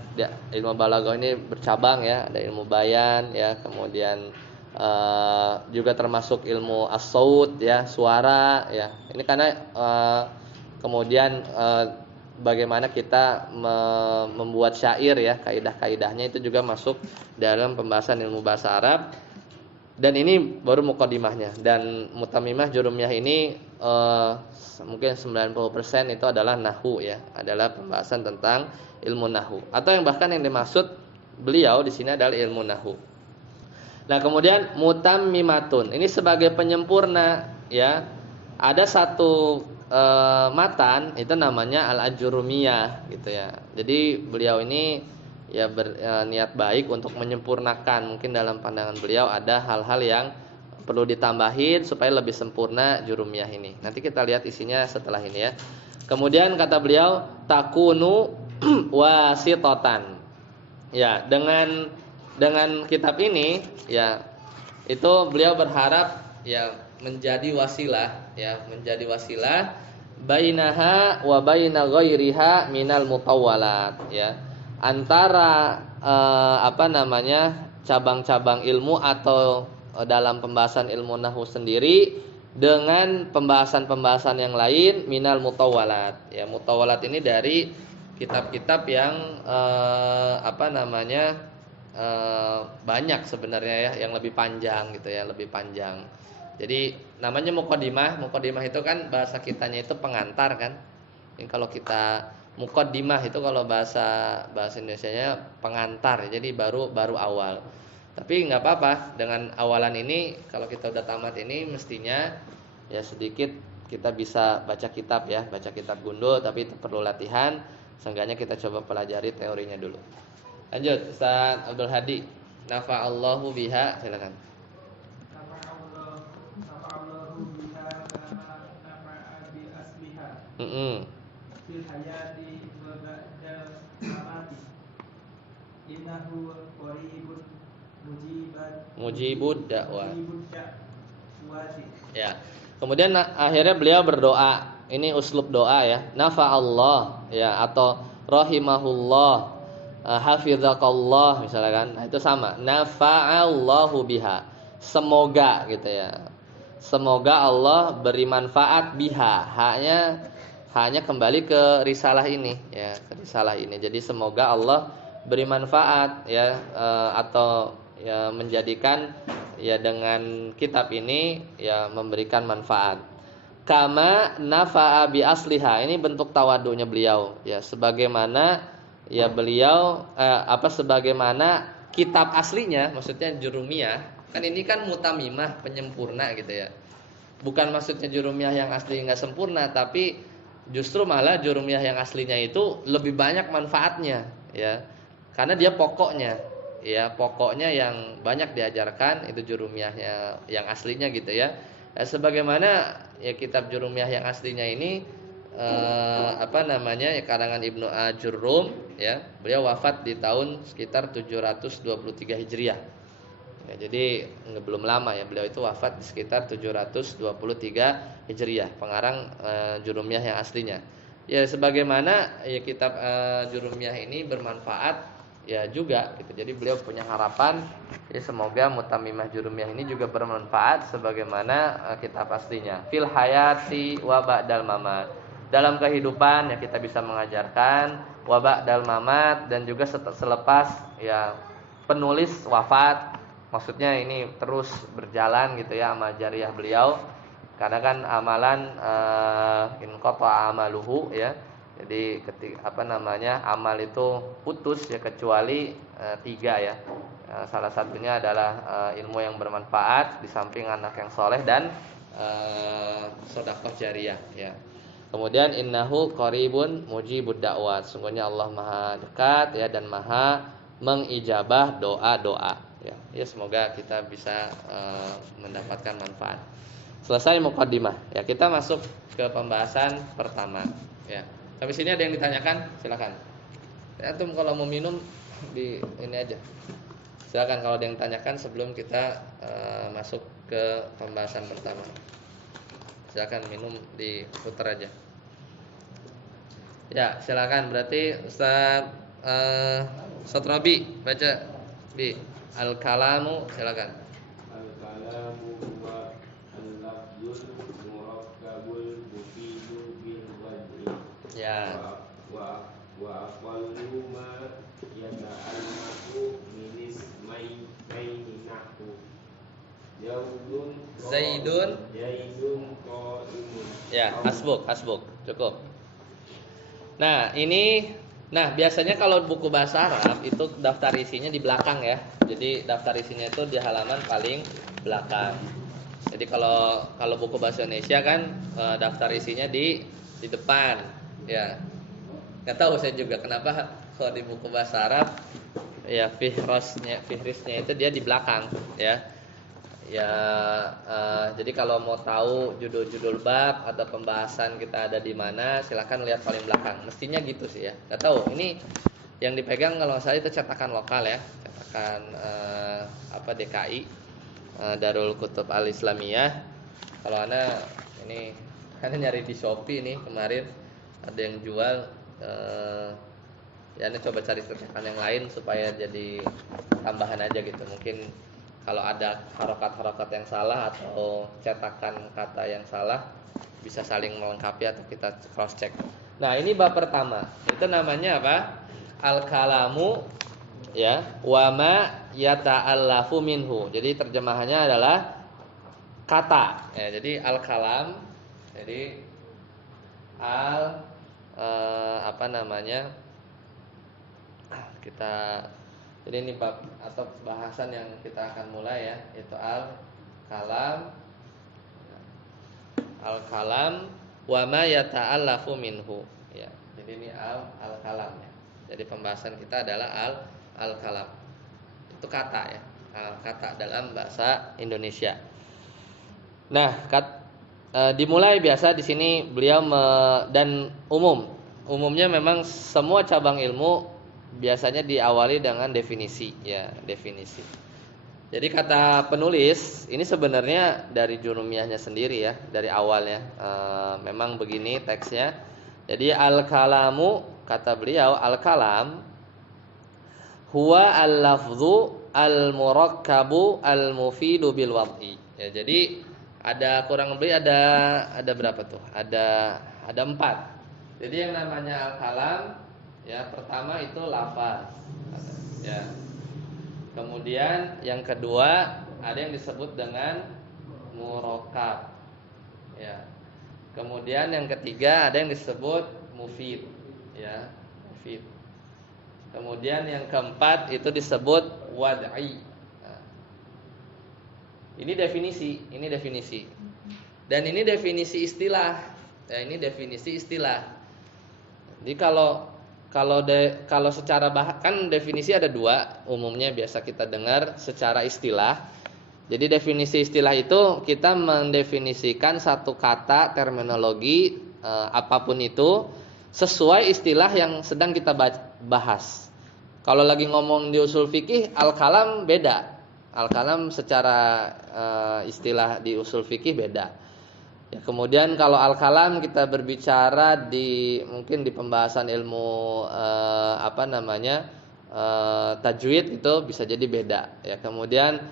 ilmu balaghah ini bercabang ya, ada ilmu bayan ya, kemudian juga termasuk ilmu as-saut ya, suara ya. Ini karena kemudian bagaimana kita membuat syair ya, kaidah-kaidahnya itu juga masuk dalam pembahasan ilmu bahasa Arab. Dan ini baru muqaddimahnya. Dan mutammimah jurumiyah ini mungkin 90% itu adalah nahwu ya, adalah pembahasan tentang ilmu nahwu. Atau yang bahkan yang dimaksud beliau di sini adalah ilmu nahwu. Nah, kemudian mutammimatun. Ini sebagai penyempurna ya. Ada satu matan itu namanya al-ajurumiyah gitu ya. Jadi beliau ini ya berniat baik untuk menyempurnakan. Mungkin dalam pandangan beliau ada hal-hal yang perlu ditambahin supaya lebih sempurna jurumiyah ini. Nanti kita lihat isinya setelah ini ya. Kemudian kata beliau takunu wasitotan. Ya, dengan kitab ini ya itu beliau berharap ya menjadi wasilah bainaha wa baina ghairiha minal mutawwalat ya. Antara cabang-cabang ilmu atau dalam pembahasan ilmu nahwu sendiri dengan pembahasan-pembahasan yang lain minal mutawwalat ya. Mutawwalat ini dari kitab-kitab yang banyak sebenarnya ya yang lebih panjang gitu ya, lebih panjang. Jadi namanya muqaddimah. Muqaddimah itu kan bahasa kitanya itu pengantar kan. Ini kalau kita muqaddimah itu kalau bahasa Indonesianya pengantar. Jadi baru awal. Tapi nggak apa-apa dengan awalan ini, kalau kita udah tamat ini mestinya ya sedikit kita bisa baca kitab ya, baca kitab gundul, tapi itu perlu latihan. Seenggaknya kita coba pelajari teorinya dulu. Lanjut, Ustaz Abdul Hadi. Nafa'allahu biha, silakan. Nafa'allahu biha kama nafa'a bi asliha fil hayati wa ba'da mamati. Innahu qaribun Mujibud dakwah. Wati. Ya. Kemudian akhirnya beliau berdoa. Ini uslub doa ya. Nafa'allah ya, atau rahimahullah, hafizakallah misalnya kan. Nah, itu sama. Nafa'allahu biha. Semoga gitu ya. Semoga Allah beri manfaat biha. Hanya kembali ke risalah ini ya, ke risalah ini. Jadi semoga Allah beri manfaat ya, atau ya menjadikan ya dengan kitab ini ya memberikan manfaat. Kama nafa'a bi asliha, ini bentuk tawadunya beliau ya, sebagaimana ya beliau sebagaimana kitab aslinya, maksudnya Jurumiyah kan, ini kan mutamimah, penyempurna gitu ya. Bukan maksudnya Jurumiyah yang asli enggak sempurna, tapi justru malah Jurumiyah yang aslinya itu lebih banyak manfaatnya ya. Karena dia pokoknya ya, pokoknya yang banyak diajarkan itu Jurumiyahnya yang aslinya gitu ya. Sebagaimana ya kitab Jurumiyah yang aslinya ini ya karangan Ibnu Ajurrum ya. Beliau wafat di tahun sekitar 723 Hijriah. Ya, jadi belum lama ya, beliau itu wafat di sekitar 723 Hijriah, pengarang Jurumiyah yang aslinya. Ya sebagaimana ya kitab Jurumiyah ini bermanfaat ya juga gitu. Jadi beliau punya harapan ya semoga mutamimah Jurumiyah ini juga bermanfaat sebagaimana kitab aslinya. Fil hayati wa ba'dal mamat. Dalam kehidupan ya kita bisa mengajarkan, wa ba'dal mamat, dan juga selepas ya penulis wafat. Maksudnya ini terus berjalan gitu ya amal jariah beliau. Karena kan amalan in qata'a amaluhu ya. Jadi amal itu putus ya kecuali 3 ya. Salah satunya adalah ilmu yang bermanfaat, di samping anak yang soleh, dan sedekah jariyah ya. Kemudian innahu qaribun mujibud da'wat. Sungguhnya Allah Maha dekat ya dan Maha mengijabah doa-doa ya. Ya semoga kita bisa mendapatkan manfaat. Selesai muqaddimah ya, kita masuk ke pembahasan pertama ya. Sampai sini ada yang ditanyakan? Silakan. Antum kalau mau minum di ini aja. Silakan kalau ada yang ditanyakan sebelum kita masuk ke pembahasan pertama. Silakan minum, diputar aja. Ya, silakan. Berarti Ustaz Rabi baca bi al-kalamu, silakan. Al-kalamu wa al-lafzul murakkabul mufidu bil wad'i. Ya. Wa aqallu ma yata'allaqu min ismaini nahwu Zaidun qa'imun. ya, hasbuk cukup. Nah biasanya kalau buku bahasa Arab itu daftar isinya di belakang ya. Jadi daftar isinya itu di halaman paling belakang. Jadi kalau buku bahasa Indonesia kan daftar isinya di depan ya. Nggak tahu saya juga kenapa kalau di buku bahasa Arab ya fihrisnya itu dia di belakang ya. Ya jadi kalau mau tahu judul-judul bab atau pembahasan kita ada di mana, silakan lihat paling belakang. Mestinya gitu sih ya. Nggak tahu. Ini yang dipegang kalau saya itu cetakan lokal ya, cetakan DKI, Darul Kutub Al Islamiyah. Kalau Anda ini nyari di Shopee nih kemarin ada yang jual, ya Anda coba cari cetakan yang lain supaya jadi tambahan aja gitu. Mungkin kalau ada harokat-harokat yang salah atau cetakan kata yang salah, bisa saling melengkapi atau kita cross check. Nah ini bab pertama, itu namanya apa? Al-kalamu ya. Wa ma yata'allafu minhu. Jadi terjemahannya adalah kata. Ya, jadi al-kalam. Jadi apa namanya? Kita jadi ini bab atau bahasan yang kita akan mulai ya, itu al-kalam. Al-kalam wa ma yata'allafu minhu. Ya. Jadi ini al-kalam ya. Jadi pembahasan kita adalah al-kalam. Itu kata ya. Kata dalam bahasa Indonesia. Nah, dimulai biasa di sini beliau dan umumnya memang semua cabang ilmu biasanya diawali dengan definisi ya, definisi. Jadi kata penulis ini sebenarnya dari jurumiyahnya sendiri ya, dari awalnya memang begini teksnya. Jadi al-kalamu, kata beliau, al-kalam huwa al-lafzu al-murakkabu al-mufidu bil wad'i. Ya, jadi ada kurang lebih ada berapa tuh? Ada 4. Jadi yang namanya al-kalam ya, pertama itu lafaz. Ya. Kemudian yang kedua ada yang disebut dengan murakkab. Ya. Kemudian yang ketiga ada yang disebut mufid, ya, mufid. Kemudian yang keempat itu disebut wad'i. Nah, ini definisi. Dan ini definisi istilah. Ya, ini definisi istilah. Jadi kalau secara kan definisi ada 2, umumnya biasa kita dengar secara istilah. Jadi definisi istilah itu kita mendefinisikan satu kata terminologi apapun itu sesuai istilah yang sedang kita bahas. Kalau lagi ngomong di usul fikih, al-kalam beda. Al-kalam secara istilah di usul fikih beda. Ya, kemudian kalau al-kalam kita berbicara mungkin di pembahasan ilmu tajwid itu bisa jadi beda. Ya, kemudian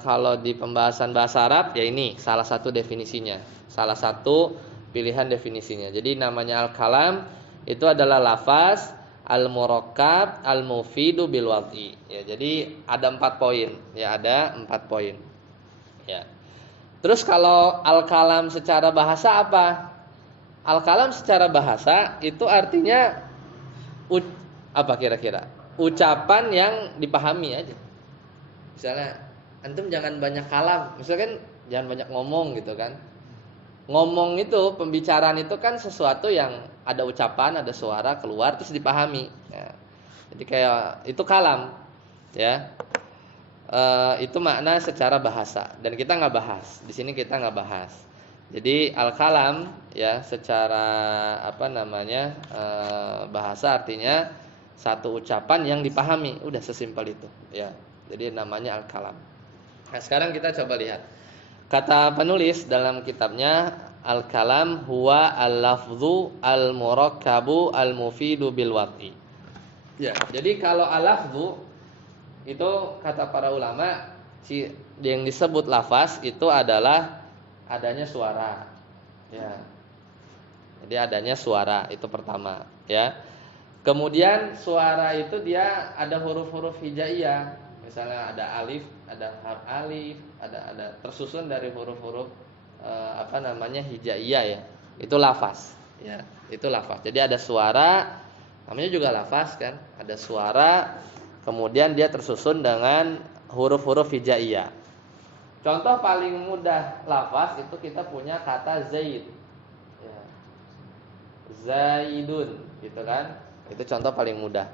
kalau di pembahasan bahasa Arab ya ini salah satu definisinya, salah satu pilihan definisinya. Jadi namanya al-kalam itu adalah lafaz al-murakkab al-mufidu bil wad'i. Ya, jadi ada 4 poin. Ya, ada 4 poin. Ya. Terus kalau al-kalam secara bahasa apa? Al-kalam secara bahasa itu artinya apa kira-kira? Ucapan yang dipahami aja. Misalnya antum jangan banyak kalam, misalkan jangan banyak ngomong gitu kan. Ngomong itu, pembicaraan itu kan sesuatu yang ada ucapan, ada suara keluar terus dipahami. Ya. Jadi kayak itu kalam, ya. Itu makna secara bahasa dan kita nggak bahas. Di sini kita nggak bahas. Jadi al-kalam ya secara bahasa artinya satu ucapan yang dipahami. Udah sesimpel itu, ya. Jadi namanya al-kalam. Nah, sekarang kita coba lihat. Kata penulis dalam kitabnya, al-kalam huwa al-lafzu al-murakkabu al-mufidu bil wad'i. Ya, jadi kalau al-lafzu itu kata para ulama yang disebut lafaz itu adalah adanya suara. Ya. Jadi adanya suara itu pertama, ya. Kemudian suara itu dia ada huruf-huruf hijaiyah. Misalnya ada alif, ada harf alif, ada tersusun dari huruf-huruf hijaiyah ya. Itu lafaz, ya. Itu lafaz. Jadi ada suara, namanya juga lafaz kan. Ada suara, kemudian dia tersusun dengan huruf-huruf hijaiyah. Contoh paling mudah lafaz itu kita punya kata Zaid. Ya. Zaidun, gitu kan? Itu contoh paling mudah.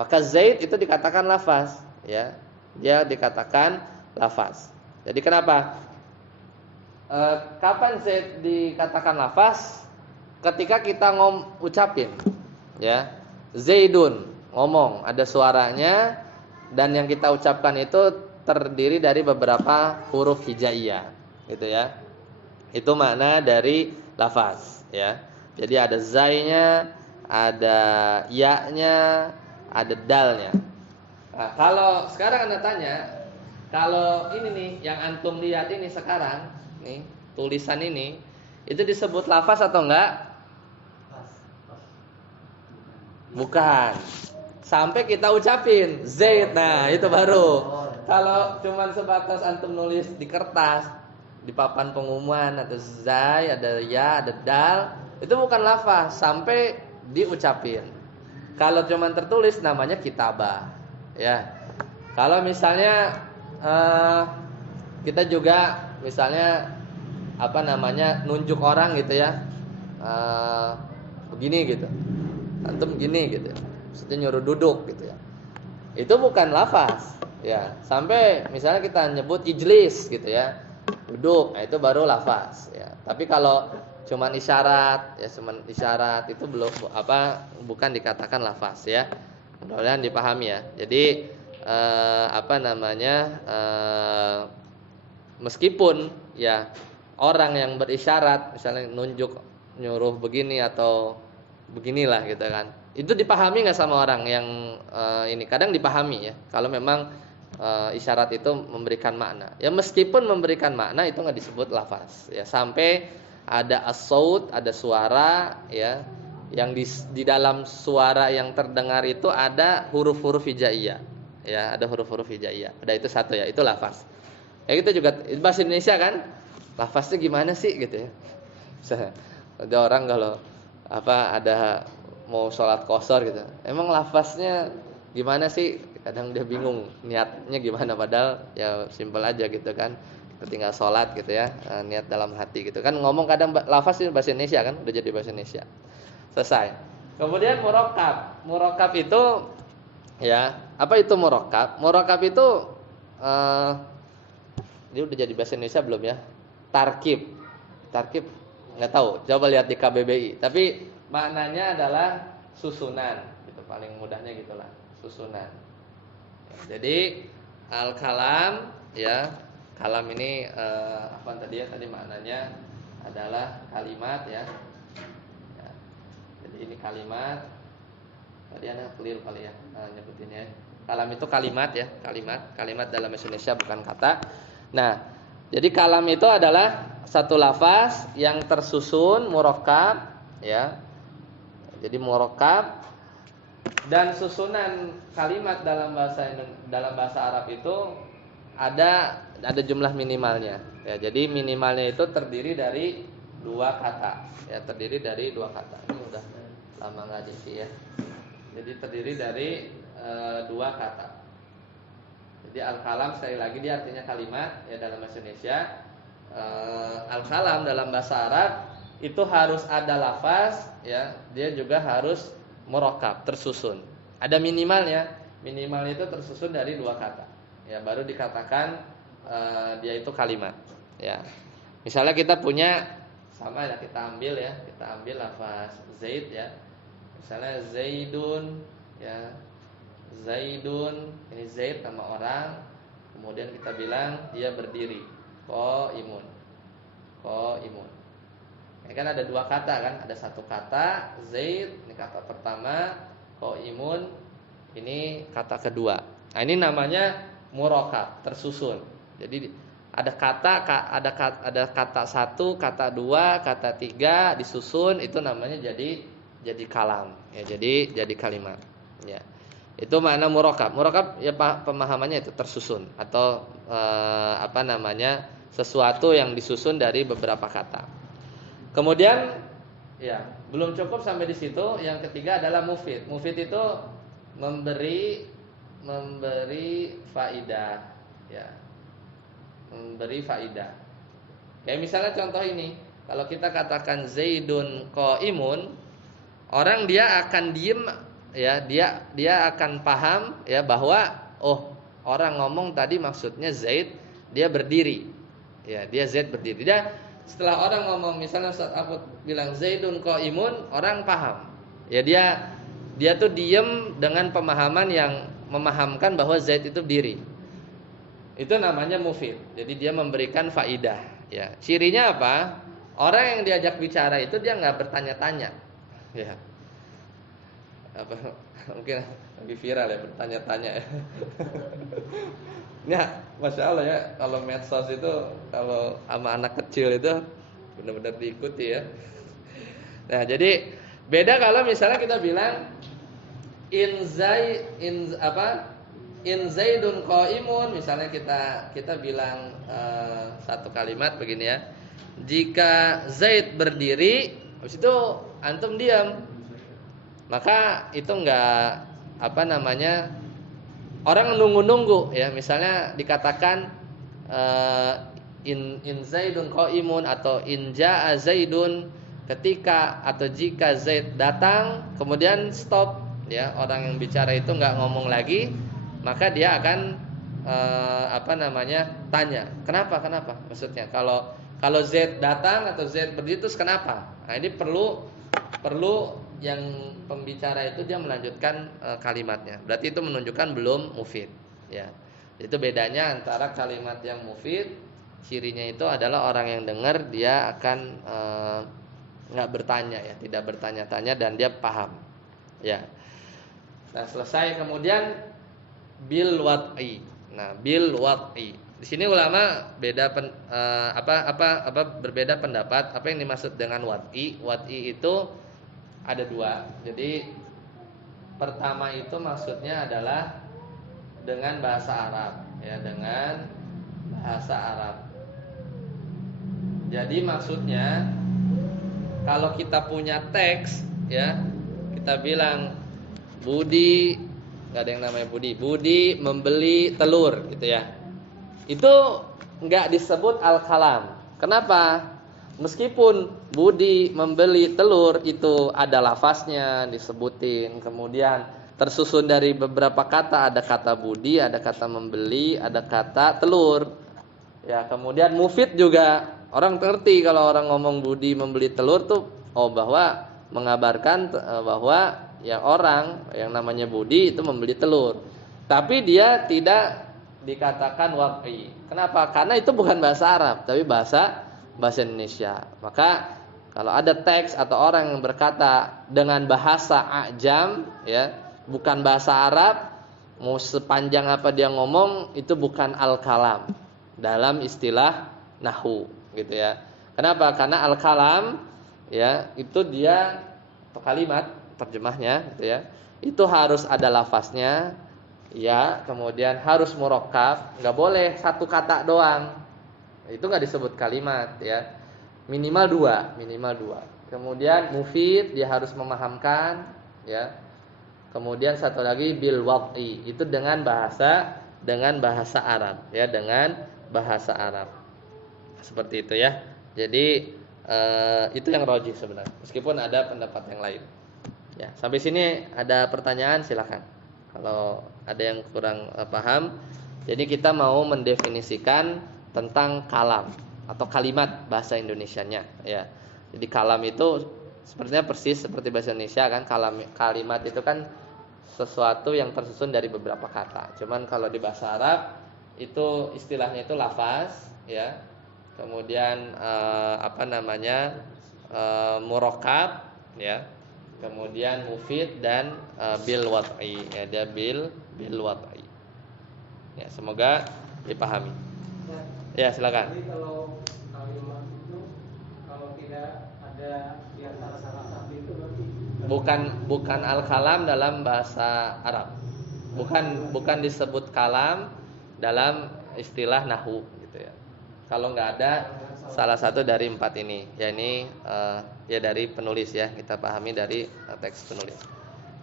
Maka Zaid itu dikatakan lafaz. Ya, dia dikatakan lafaz. Jadi kenapa? Kapan Zaid dikatakan lafaz? Ketika kita ucapin, ya, Zaidun, ngomong, ada suaranya dan yang kita ucapkan itu terdiri dari beberapa huruf hijaiyah, gitu ya. Itu makna dari lafaz, ya. Jadi ada zainya, ada ya-nya, ada dalnya. Nah, kalau sekarang Anda tanya, kalau ini nih yang antum lihat ini sekarang, nih tulisan ini, itu disebut lafaz atau enggak? Bukan. sampai kita ucapin Zaid. Nah, itu baru. Kalau cuman sebatas antum nulis di kertas, di papan pengumuman ada zai, ada ya, ada dal, itu bukan lafaz sampai diucapin. Kalau cuman tertulis namanya kitabah. Ya. Kalau misalnya kita juga misalnya nunjuk orang gitu ya, begini gitu, antum gini gitu, maksudnya nyuruh duduk gitu ya, itu bukan lafaz ya, sampai misalnya kita nyebut ijlis gitu ya, duduk, nah itu baru lafaz ya. Tapi kalau cuman isyarat ya, cuman isyarat itu belum bukan dikatakan lafaz ya. Mudah-mudahan dipahami ya. Jadi meskipun ya orang yang berisyarat misalnya nunjuk nyuruh begini atau beginilah gitu kan, itu dipahami nggak sama orang yang ini? Kadang dipahami ya kalau memang isyarat itu memberikan makna ya, meskipun memberikan makna itu nggak disebut lafaz ya, sampai ada as-saut, ada suara ya, yang di dalam suara yang terdengar itu ada huruf-huruf hijaiyah ya, ada huruf-huruf hijaiyah, ada itu satu ya, itu lafaz. Ya kita juga bahasa Indonesia kan, lafaznya gimana sih gitu ya. Ada orang kalau ada mau sholat qashar gitu, emang lafaznya gimana sih? Kadang dia bingung niatnya gimana, padahal ya simpel aja gitu kan. Tinggal sholat gitu ya, niat dalam hati gitu kan. Ngomong kadang lafaz itu bahasa Indonesia kan, udah jadi bahasa Indonesia. Selesai. Kemudian murakkab. Murakkab itu ya, apa itu murakkab? Murakkab itu dia udah jadi bahasa Indonesia belum ya? Tarkib. Tarkib nggak tahu. Coba lihat di KBBI. Tapi maknanya adalah susunan. Itu paling mudahnya gitulah, susunan. Ya, jadi al-kalam ya, kalam ini apa tadi ya? Tadi maknanya adalah kalimat ya. Ya. Jadi ini kalimat. Tadi Anda keliru kali ya nyebutinnya. Kalam itu kalimat ya, kalimat dalam bahasa Indonesia bukan kata. Nah, jadi kalam itu adalah satu lafaz yang tersusun murakkab ya. Jadi murakkab, dan susunan kalimat dalam bahasa Arab itu ada jumlah minimalnya ya. Jadi minimalnya itu terdiri dari 2 kata ya, terdiri dari 2 kata. Ini udah lama ngaji sih ya. Jadi terdiri dari 2 kata. Jadi al-kalam sekali lagi dia artinya kalimat ya dalam bahasa Indonesia. Al-kalam dalam bahasa Arab itu harus ada lafaz ya, dia juga harus murakkab, tersusun. Ada minimalnya. Minimalnya itu tersusun dari 2 kata. Ya, baru dikatakan dia itu kalimat. Ya. Misalnya kita punya sama ya, kita ambil lafaz Zaid ya. Misalnya Zaidun ya. Zaidun, ini Zaid nama orang. Kemudian kita bilang dia berdiri. Qaimun. Qaimun. Ini kan ada 2 kata kan, ada 1 kata Zaid, ini kata pertama, Qaimun, ini kata kedua. Nah, ini namanya murakkab, tersusun. Jadi ada kata 1, kata 2, kata 3 disusun, itu namanya jadi kalam ya, jadi kalimat ya. Itu makna murakkab. Murakkab ya pemahamannya itu tersusun atau sesuatu yang disusun dari beberapa kata. Kemudian ya, belum cukup sampai di situ. Yang ketiga adalah mufid. Mufid itu memberi faidah ya. Memberi faidah. Kayak misalnya contoh ini, kalau kita katakan Zaidun qaimun, orang dia akan diem ya, dia akan paham ya bahwa oh, orang ngomong tadi maksudnya Zaid dia berdiri. Ya, dia Zaid berdiri. Dia setelah orang ngomong, misalnya saat aku bilang Zaidun qaimun, orang paham. Ya dia tuh diem dengan pemahaman yang memahamkan bahwa Zaid itu berdiri. Itu namanya mufid. Jadi dia memberikan faidah. Ya, cirinya apa? Orang yang diajak bicara itu dia nggak bertanya-tanya. Ya. Apa mungkin lebih viral ya bertanya-tanya ya. Nah, Masya Allah ya, kalau medsos itu kalau sama anak kecil itu benar-benar diikuti ya. Nah, jadi beda kalau misalnya kita bilang In Zaidun qaimun, misalnya kita bilang satu kalimat begini ya. Jika Zaid berdiri, habis itu antum diam, maka itu enggak orang nunggu-nunggu ya. Misalnya dikatakan in Zaidun qaimun atau in jaa Zaidun, ketika atau jika Zaid datang, kemudian stop ya, orang yang bicara itu enggak ngomong lagi, maka dia akan tanya, kenapa? Maksudnya kalau Z datang atau Z berdiri terus kenapa? Nah, ini perlu yang pembicara itu dia melanjutkan kalimatnya. Berarti itu menunjukkan belum mufid, ya. Itu bedanya antara kalimat yang mufid, cirinya itu adalah orang yang dengar dia akan nggak bertanya ya, tidak bertanya-tanya dan dia paham, ya. Nah, selesai kemudian bil wad'i. Nah, bil wad'i. Di sini ulama berbeda pendapat apa yang dimaksud dengan wad'i. Wad'i itu ada dua. Jadi pertama itu maksudnya adalah dengan bahasa Arab, ya, dengan bahasa Arab. Jadi maksudnya kalau kita punya teks, ya, kita bilang Budi, nggak ada yang namanya Budi membeli telur, gitu ya. Itu nggak disebut al-kalam. Kenapa? Meskipun Budi membeli telur itu ada lafaznya disebutin, kemudian tersusun dari beberapa kata, ada kata Budi, ada kata membeli, ada kata telur. Ya, kemudian mufid juga, orang ngerti kalau orang ngomong Budi membeli telur tuh bahwa mengabarkan bahwa ya orang yang namanya Budi itu membeli telur. Tapi dia tidak dikatakan wad'i. Kenapa? Karena itu bukan bahasa Arab, tapi bahasa Indonesia. Maka kalau ada teks atau orang yang berkata dengan bahasa ajam, ya, bukan bahasa Arab, mau sepanjang apa dia ngomong, itu bukan al-kalam dalam istilah nahwu, gitu ya. Kenapa? Karena al-kalam, ya, itu dia atau kalimat terjemahnya, gitu ya. Itu harus ada lafaznya, ya, kemudian harus murakkab, nggak boleh satu kata doang. Itu nggak disebut kalimat, ya. Minimal dua. Kemudian mufid, dia harus memahamkan, ya. Kemudian satu lagi bil wad'i, itu dengan bahasa Arab, ya, dengan bahasa Arab. Seperti itu ya. Jadi itu yang rajih sebenarnya, meskipun ada pendapat yang lain. Ya, sampai sini ada pertanyaan silakan. Kalau ada yang kurang paham, jadi kita mau mendefinisikan tentang kalam atau kalimat bahasa Indonesianya, ya. Jadi kalam itu sepertinya persis seperti bahasa Indonesia kan, kalimat itu kan sesuatu yang tersusun dari beberapa kata. Cuman kalau di bahasa Arab itu istilahnya itu lafaz, ya. Kemudian murakkab, ya. Kemudian mufid dan bil wad'i, ya, dia bil wad'i. Ya, semoga dipahami. Ya, silakan. Jadi kalau kalimat itu kalau tidak ada di antara salah satu itu berarti bukan al-kalam dalam bahasa Arab. Bukan disebut kalam dalam istilah nahwu, gitu ya. Kalau nggak ada salah satu dari empat ini, yakni ya dari penulis, ya, kita pahami dari teks penulis.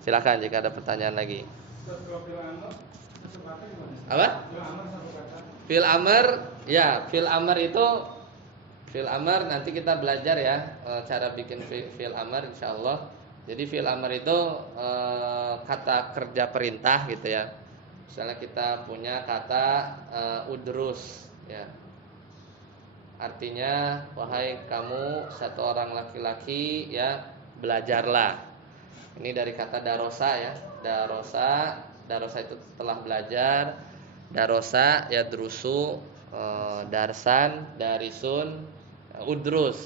Silakan jika ada pertanyaan lagi. Apa? Fil amr, ya, fil amr itu nanti kita belajar ya cara bikin fil amr insyaallah. Jadi fil amr itu kata kerja perintah, gitu ya. Misalnya kita punya kata udrus, ya. Artinya wahai kamu satu orang laki-laki, ya, belajarlah. Ini dari kata darosa, ya. Darosa itu telah belajar. Darosa ya drusu, darsan, darisun, udrus.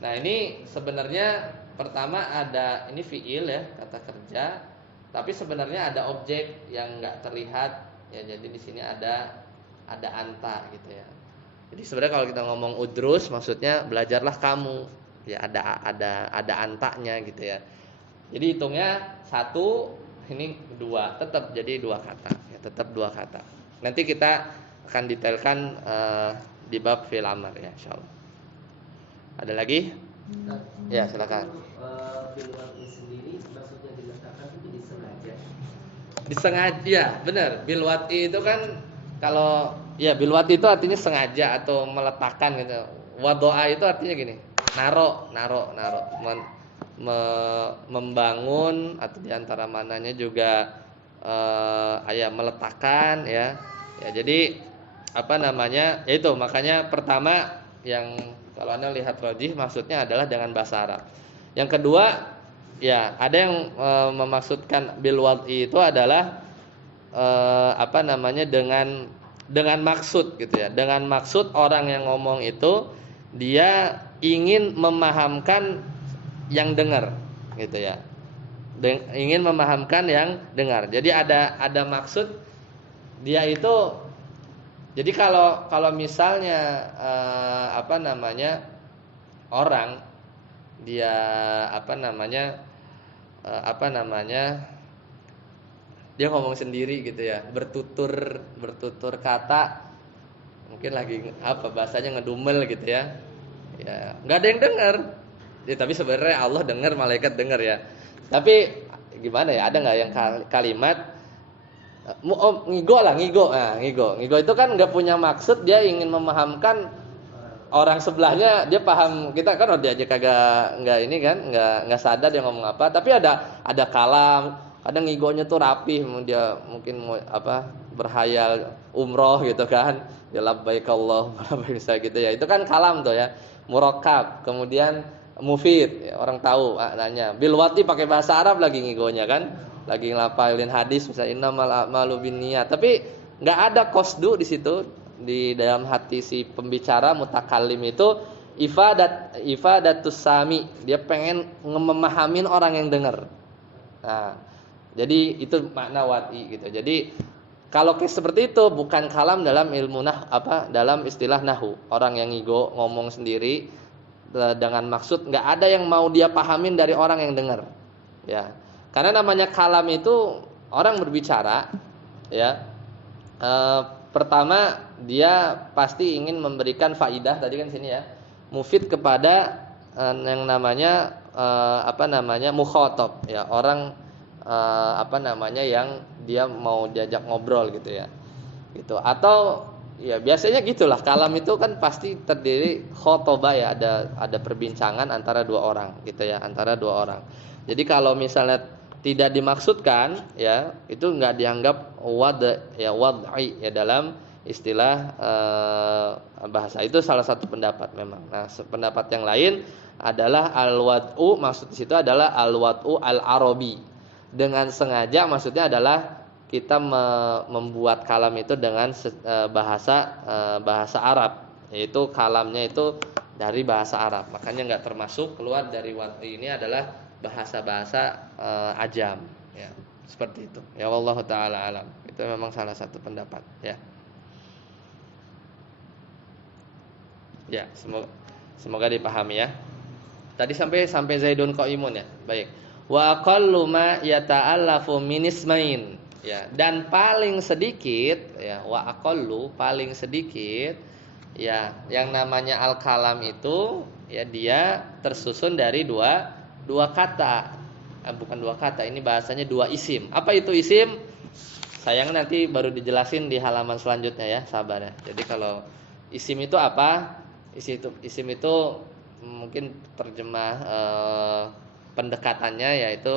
Nah, ini sebenarnya pertama ada ini fiil, ya, kata kerja, tapi sebenarnya ada objek yang enggak terlihat, ya. Jadi di sini ada anta, gitu ya. Jadi sebenarnya kalau kita ngomong udrus maksudnya belajarlah kamu, ya, ada antanya, gitu ya. Jadi hitungnya 1 ini dua, tetap jadi dua kata, ya, tetap dua kata. Nanti kita akan detailkan di bab fi'il amr ya insyaallah. Ada lagi? Ya, silakan. Bil wad'i sendiri maksudnya diletakkan itu disengaja. Disengaja, ya, benar. Bil wad'i itu kan kalau ya bil wad'i itu artinya sengaja atau meletakkan gitu. Wadoa itu artinya gini, naro, membangun atau diantara mananya juga meletakkan ya. Ya jadi apa namanya? Yaitu makanya pertama yang kalau Anda lihat rajih maksudnya adalah dengan bahasa Arab. Yang kedua, ya ada yang memaksudkan bil wad'i itu adalah dengan maksud gitu ya. Dengan maksud orang yang ngomong itu dia ingin memahamkan yang dengar gitu ya. Ingin memahamkan yang dengar. Jadi ada maksud dia itu. Jadi kalau misalnya orang dia dia ngomong sendiri gitu ya, bertutur kata, mungkin lagi bahasanya ngedumel gitu ya. Ya, nggak ada yang dengar. Ya, tapi sebenarnya Allah dengar, malaikat dengar ya. Tapi gimana ya? Ada nggak yang kalimat ngigo. Nah, ngigo itu kan nggak punya maksud, dia ingin memahamkan orang sebelahnya, dia paham. Kita kan dia aja nggak ini kan, nggak sadar dia ngomong apa. Tapi ada kalam, kadang ngigonya tuh rapih, dia mungkin berhayal umroh gitu kan, ya labbaik Allah, labbaik gitu ya. Itu kan kalam tuh ya, murakkab, kemudian mufid, ya, orang tahu nanya. Bil wad'i pakai bahasa Arab lagi ngigonya kan, lagi ngelapalin hadis misalnya innamal a'malu binniyat, tapi nggak ada qasdu di situ, di dalam hati si pembicara mutakallim itu ifadatus sami, dia pengen memahamin orang yang dengar. Nah, jadi itu makna wad'i gitu. Jadi kalau seperti itu bukan kalam dalam ilmu dalam istilah nahwu. Orang yang ngigo ngomong sendiri dengan maksud nggak ada yang mau dia pahamin dari orang yang dengar. Ya. Karena namanya kalam itu orang berbicara ya. Pertama dia pasti ingin memberikan faidah tadi kan sini ya. Mufid kepada yang namanya mukhatab ya, orang yang dia mau diajak ngobrol gitu ya. Gitu. Atau ya biasanya gitulah, kalam itu kan pasti terdiri khotobah ya, ada perbincangan antara dua orang gitu ya, antara dua orang. Jadi kalau misalnya tidak dimaksudkan ya, itu enggak dianggap wad'i ya dalam istilah bahasa. Itu salah satu pendapat memang. Nah, pendapat yang lain adalah al-wad'u, maksud di situ adalah al-wad'u al-arabi. Dengan sengaja maksudnya adalah kita membuat kalam itu dengan bahasa Arab, yaitu kalamnya itu dari bahasa Arab. Makanya enggak termasuk keluar dari wad'i, ini adalah bahasa-bahasa ajam ya. Seperti itu. Ya wallahu taala alam. Itu memang salah satu pendapat ya. Ya, semoga dipahami ya. Tadi sampai Zaidun qaimun ya. Baik. Wa aqallu ma yata'allafu min ismain. Ya, dan paling sedikit ya, wa aqallu paling sedikit ya, yang namanya al-kalam itu ya dia tersusun dari dua kata. Bukan dua kata, ini bahasanya dua isim. Apa itu isim? Sayang nanti baru dijelasin di halaman selanjutnya ya, sabar ya. Jadi kalau isim itu apa? Isim itu mungkin terjemah pendekatannya yaitu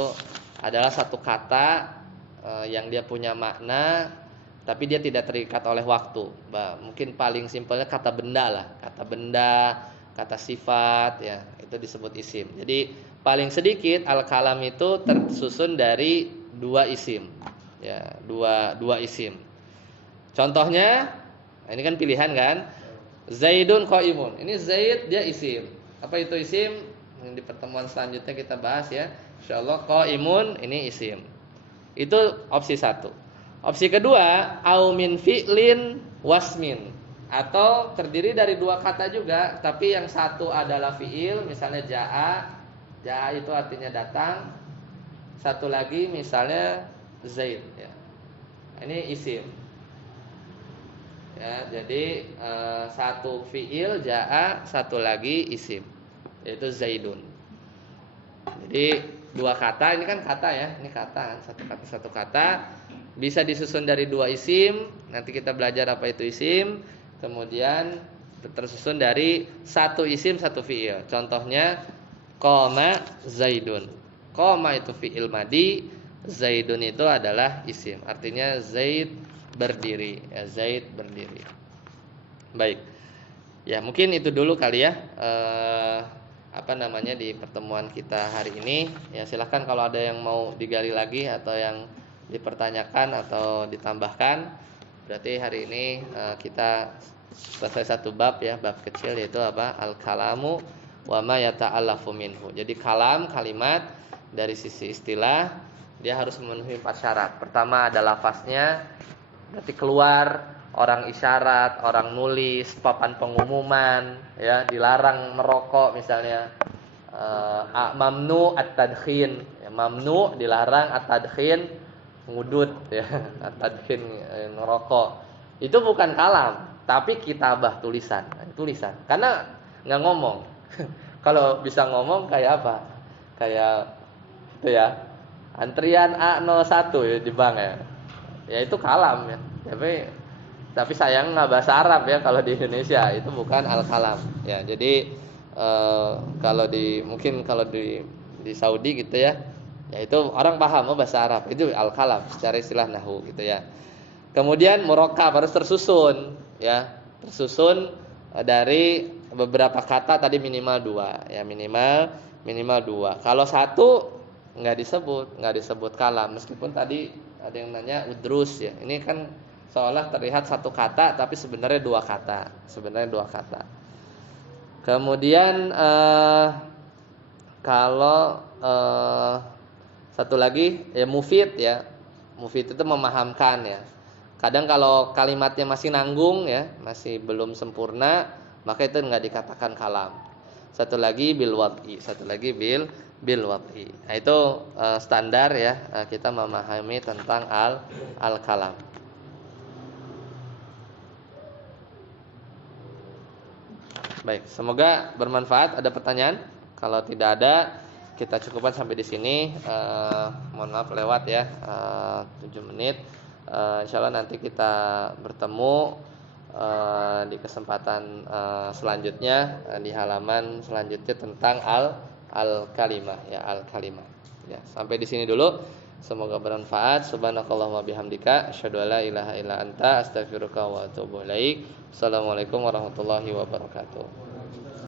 adalah satu kata yang dia punya makna tapi dia tidak terikat oleh waktu. Mungkin paling simpelnya kata benda lah, kata benda, kata sifat ya, itu disebut isim. Jadi paling sedikit al-kalam itu tersusun dari dua isim. Ya, dua isim. Contohnya, ini kan pilihan kan? Zaidun qaimun. Ini Zaid dia isim. Apa itu isim? Di pertemuan selanjutnya kita bahas ya. Insyaallah qaimun ini isim. Itu opsi satu. Opsi kedua, au min fi'lin wasmin, atau terdiri dari dua kata juga, tapi yang satu adalah fi'il, misalnya jaa itu artinya datang. Satu lagi misalnya Zaid ya. Ini isim. Ya, jadi satu fiil jaa, satu lagi isim, yaitu Zaidun. Jadi dua kata, ini kan kata ya, ini kata kan, satu kata bisa disusun dari dua isim. Nanti kita belajar apa itu isim. Kemudian tersusun dari satu isim satu fiil. Contohnya qama Zaidun. Qama itu fiil madi, Zaidun itu adalah isim. Artinya Zaid berdiri, ya, Zaid berdiri. Baik. Ya, mungkin itu dulu kali ya. Di pertemuan kita hari ini. Ya, silahkan kalau ada yang mau digali lagi atau yang dipertanyakan atau ditambahkan. Berarti hari ini kita selesai satu bab ya, bab kecil yaitu apa? Al-kalamu wa ma yata'allafu minhu. Jadi kalam, kalimat dari sisi istilah dia harus memenuhi 4 syarat. Pertama ada lafaznya, berarti keluar, orang isyarat, orang nulis, papan pengumuman, ya, dilarang merokok misalnya. Mamnu at-tadkhin, ya, mamnu dilarang, at-tadkhin ngudut ya, at-tadkhin ngerokok. Itu bukan kalam, tapi kitabah, tulisan. Tulisan. Karena enggak ngomong. Kalau bisa ngomong kayak apa? Kayak itu ya. Antrian A01 ya di bank ya. Ya itu kalam ya. Tapi sayang nggak bahasa Arab ya kalau di Indonesia, itu bukan al-kalam ya. Jadi mungkin kalau di Saudi gitu ya, ya itu orang paham bahasa Arab, itu al-kalam secara istilah nahwu gitu ya. Kemudian murakkab harus tersusun ya, tersusun dari beberapa kata, tadi minimal 2 ya, minimal 2. Kalau satu nggak disebut kalam, meskipun tadi ada yang nanya udrus ya. Ini kan seolah terlihat satu kata tapi sebenarnya 2 kata. Kemudian kalau satu lagi ya mufid ya. Mufid itu memahamkan ya. Kadang kalau kalimatnya masih nanggung ya, masih belum sempurna, maka itu enggak dikatakan kalam. Satu lagi bil wad'i. Nah, itu standar ya, kita memahami tentang al-kalam. Baik, semoga bermanfaat. Ada pertanyaan? Kalau tidak ada, kita cukupkan sampai di sini. Mohon maaf lewat ya, 7 menit. Insyaallah nanti kita bertemu di kesempatan selanjutnya, di halaman selanjutnya tentang al-kalimah ya, al-kalimah. Ya, sampai di sini dulu. Semoga bermanfaat. Subhanakallahumma bihamdika asyhadu an la ilaha illa anta astaghfiruka wa atubu ilaik. Assalamualaikum warahmatullahi wabarakatuh.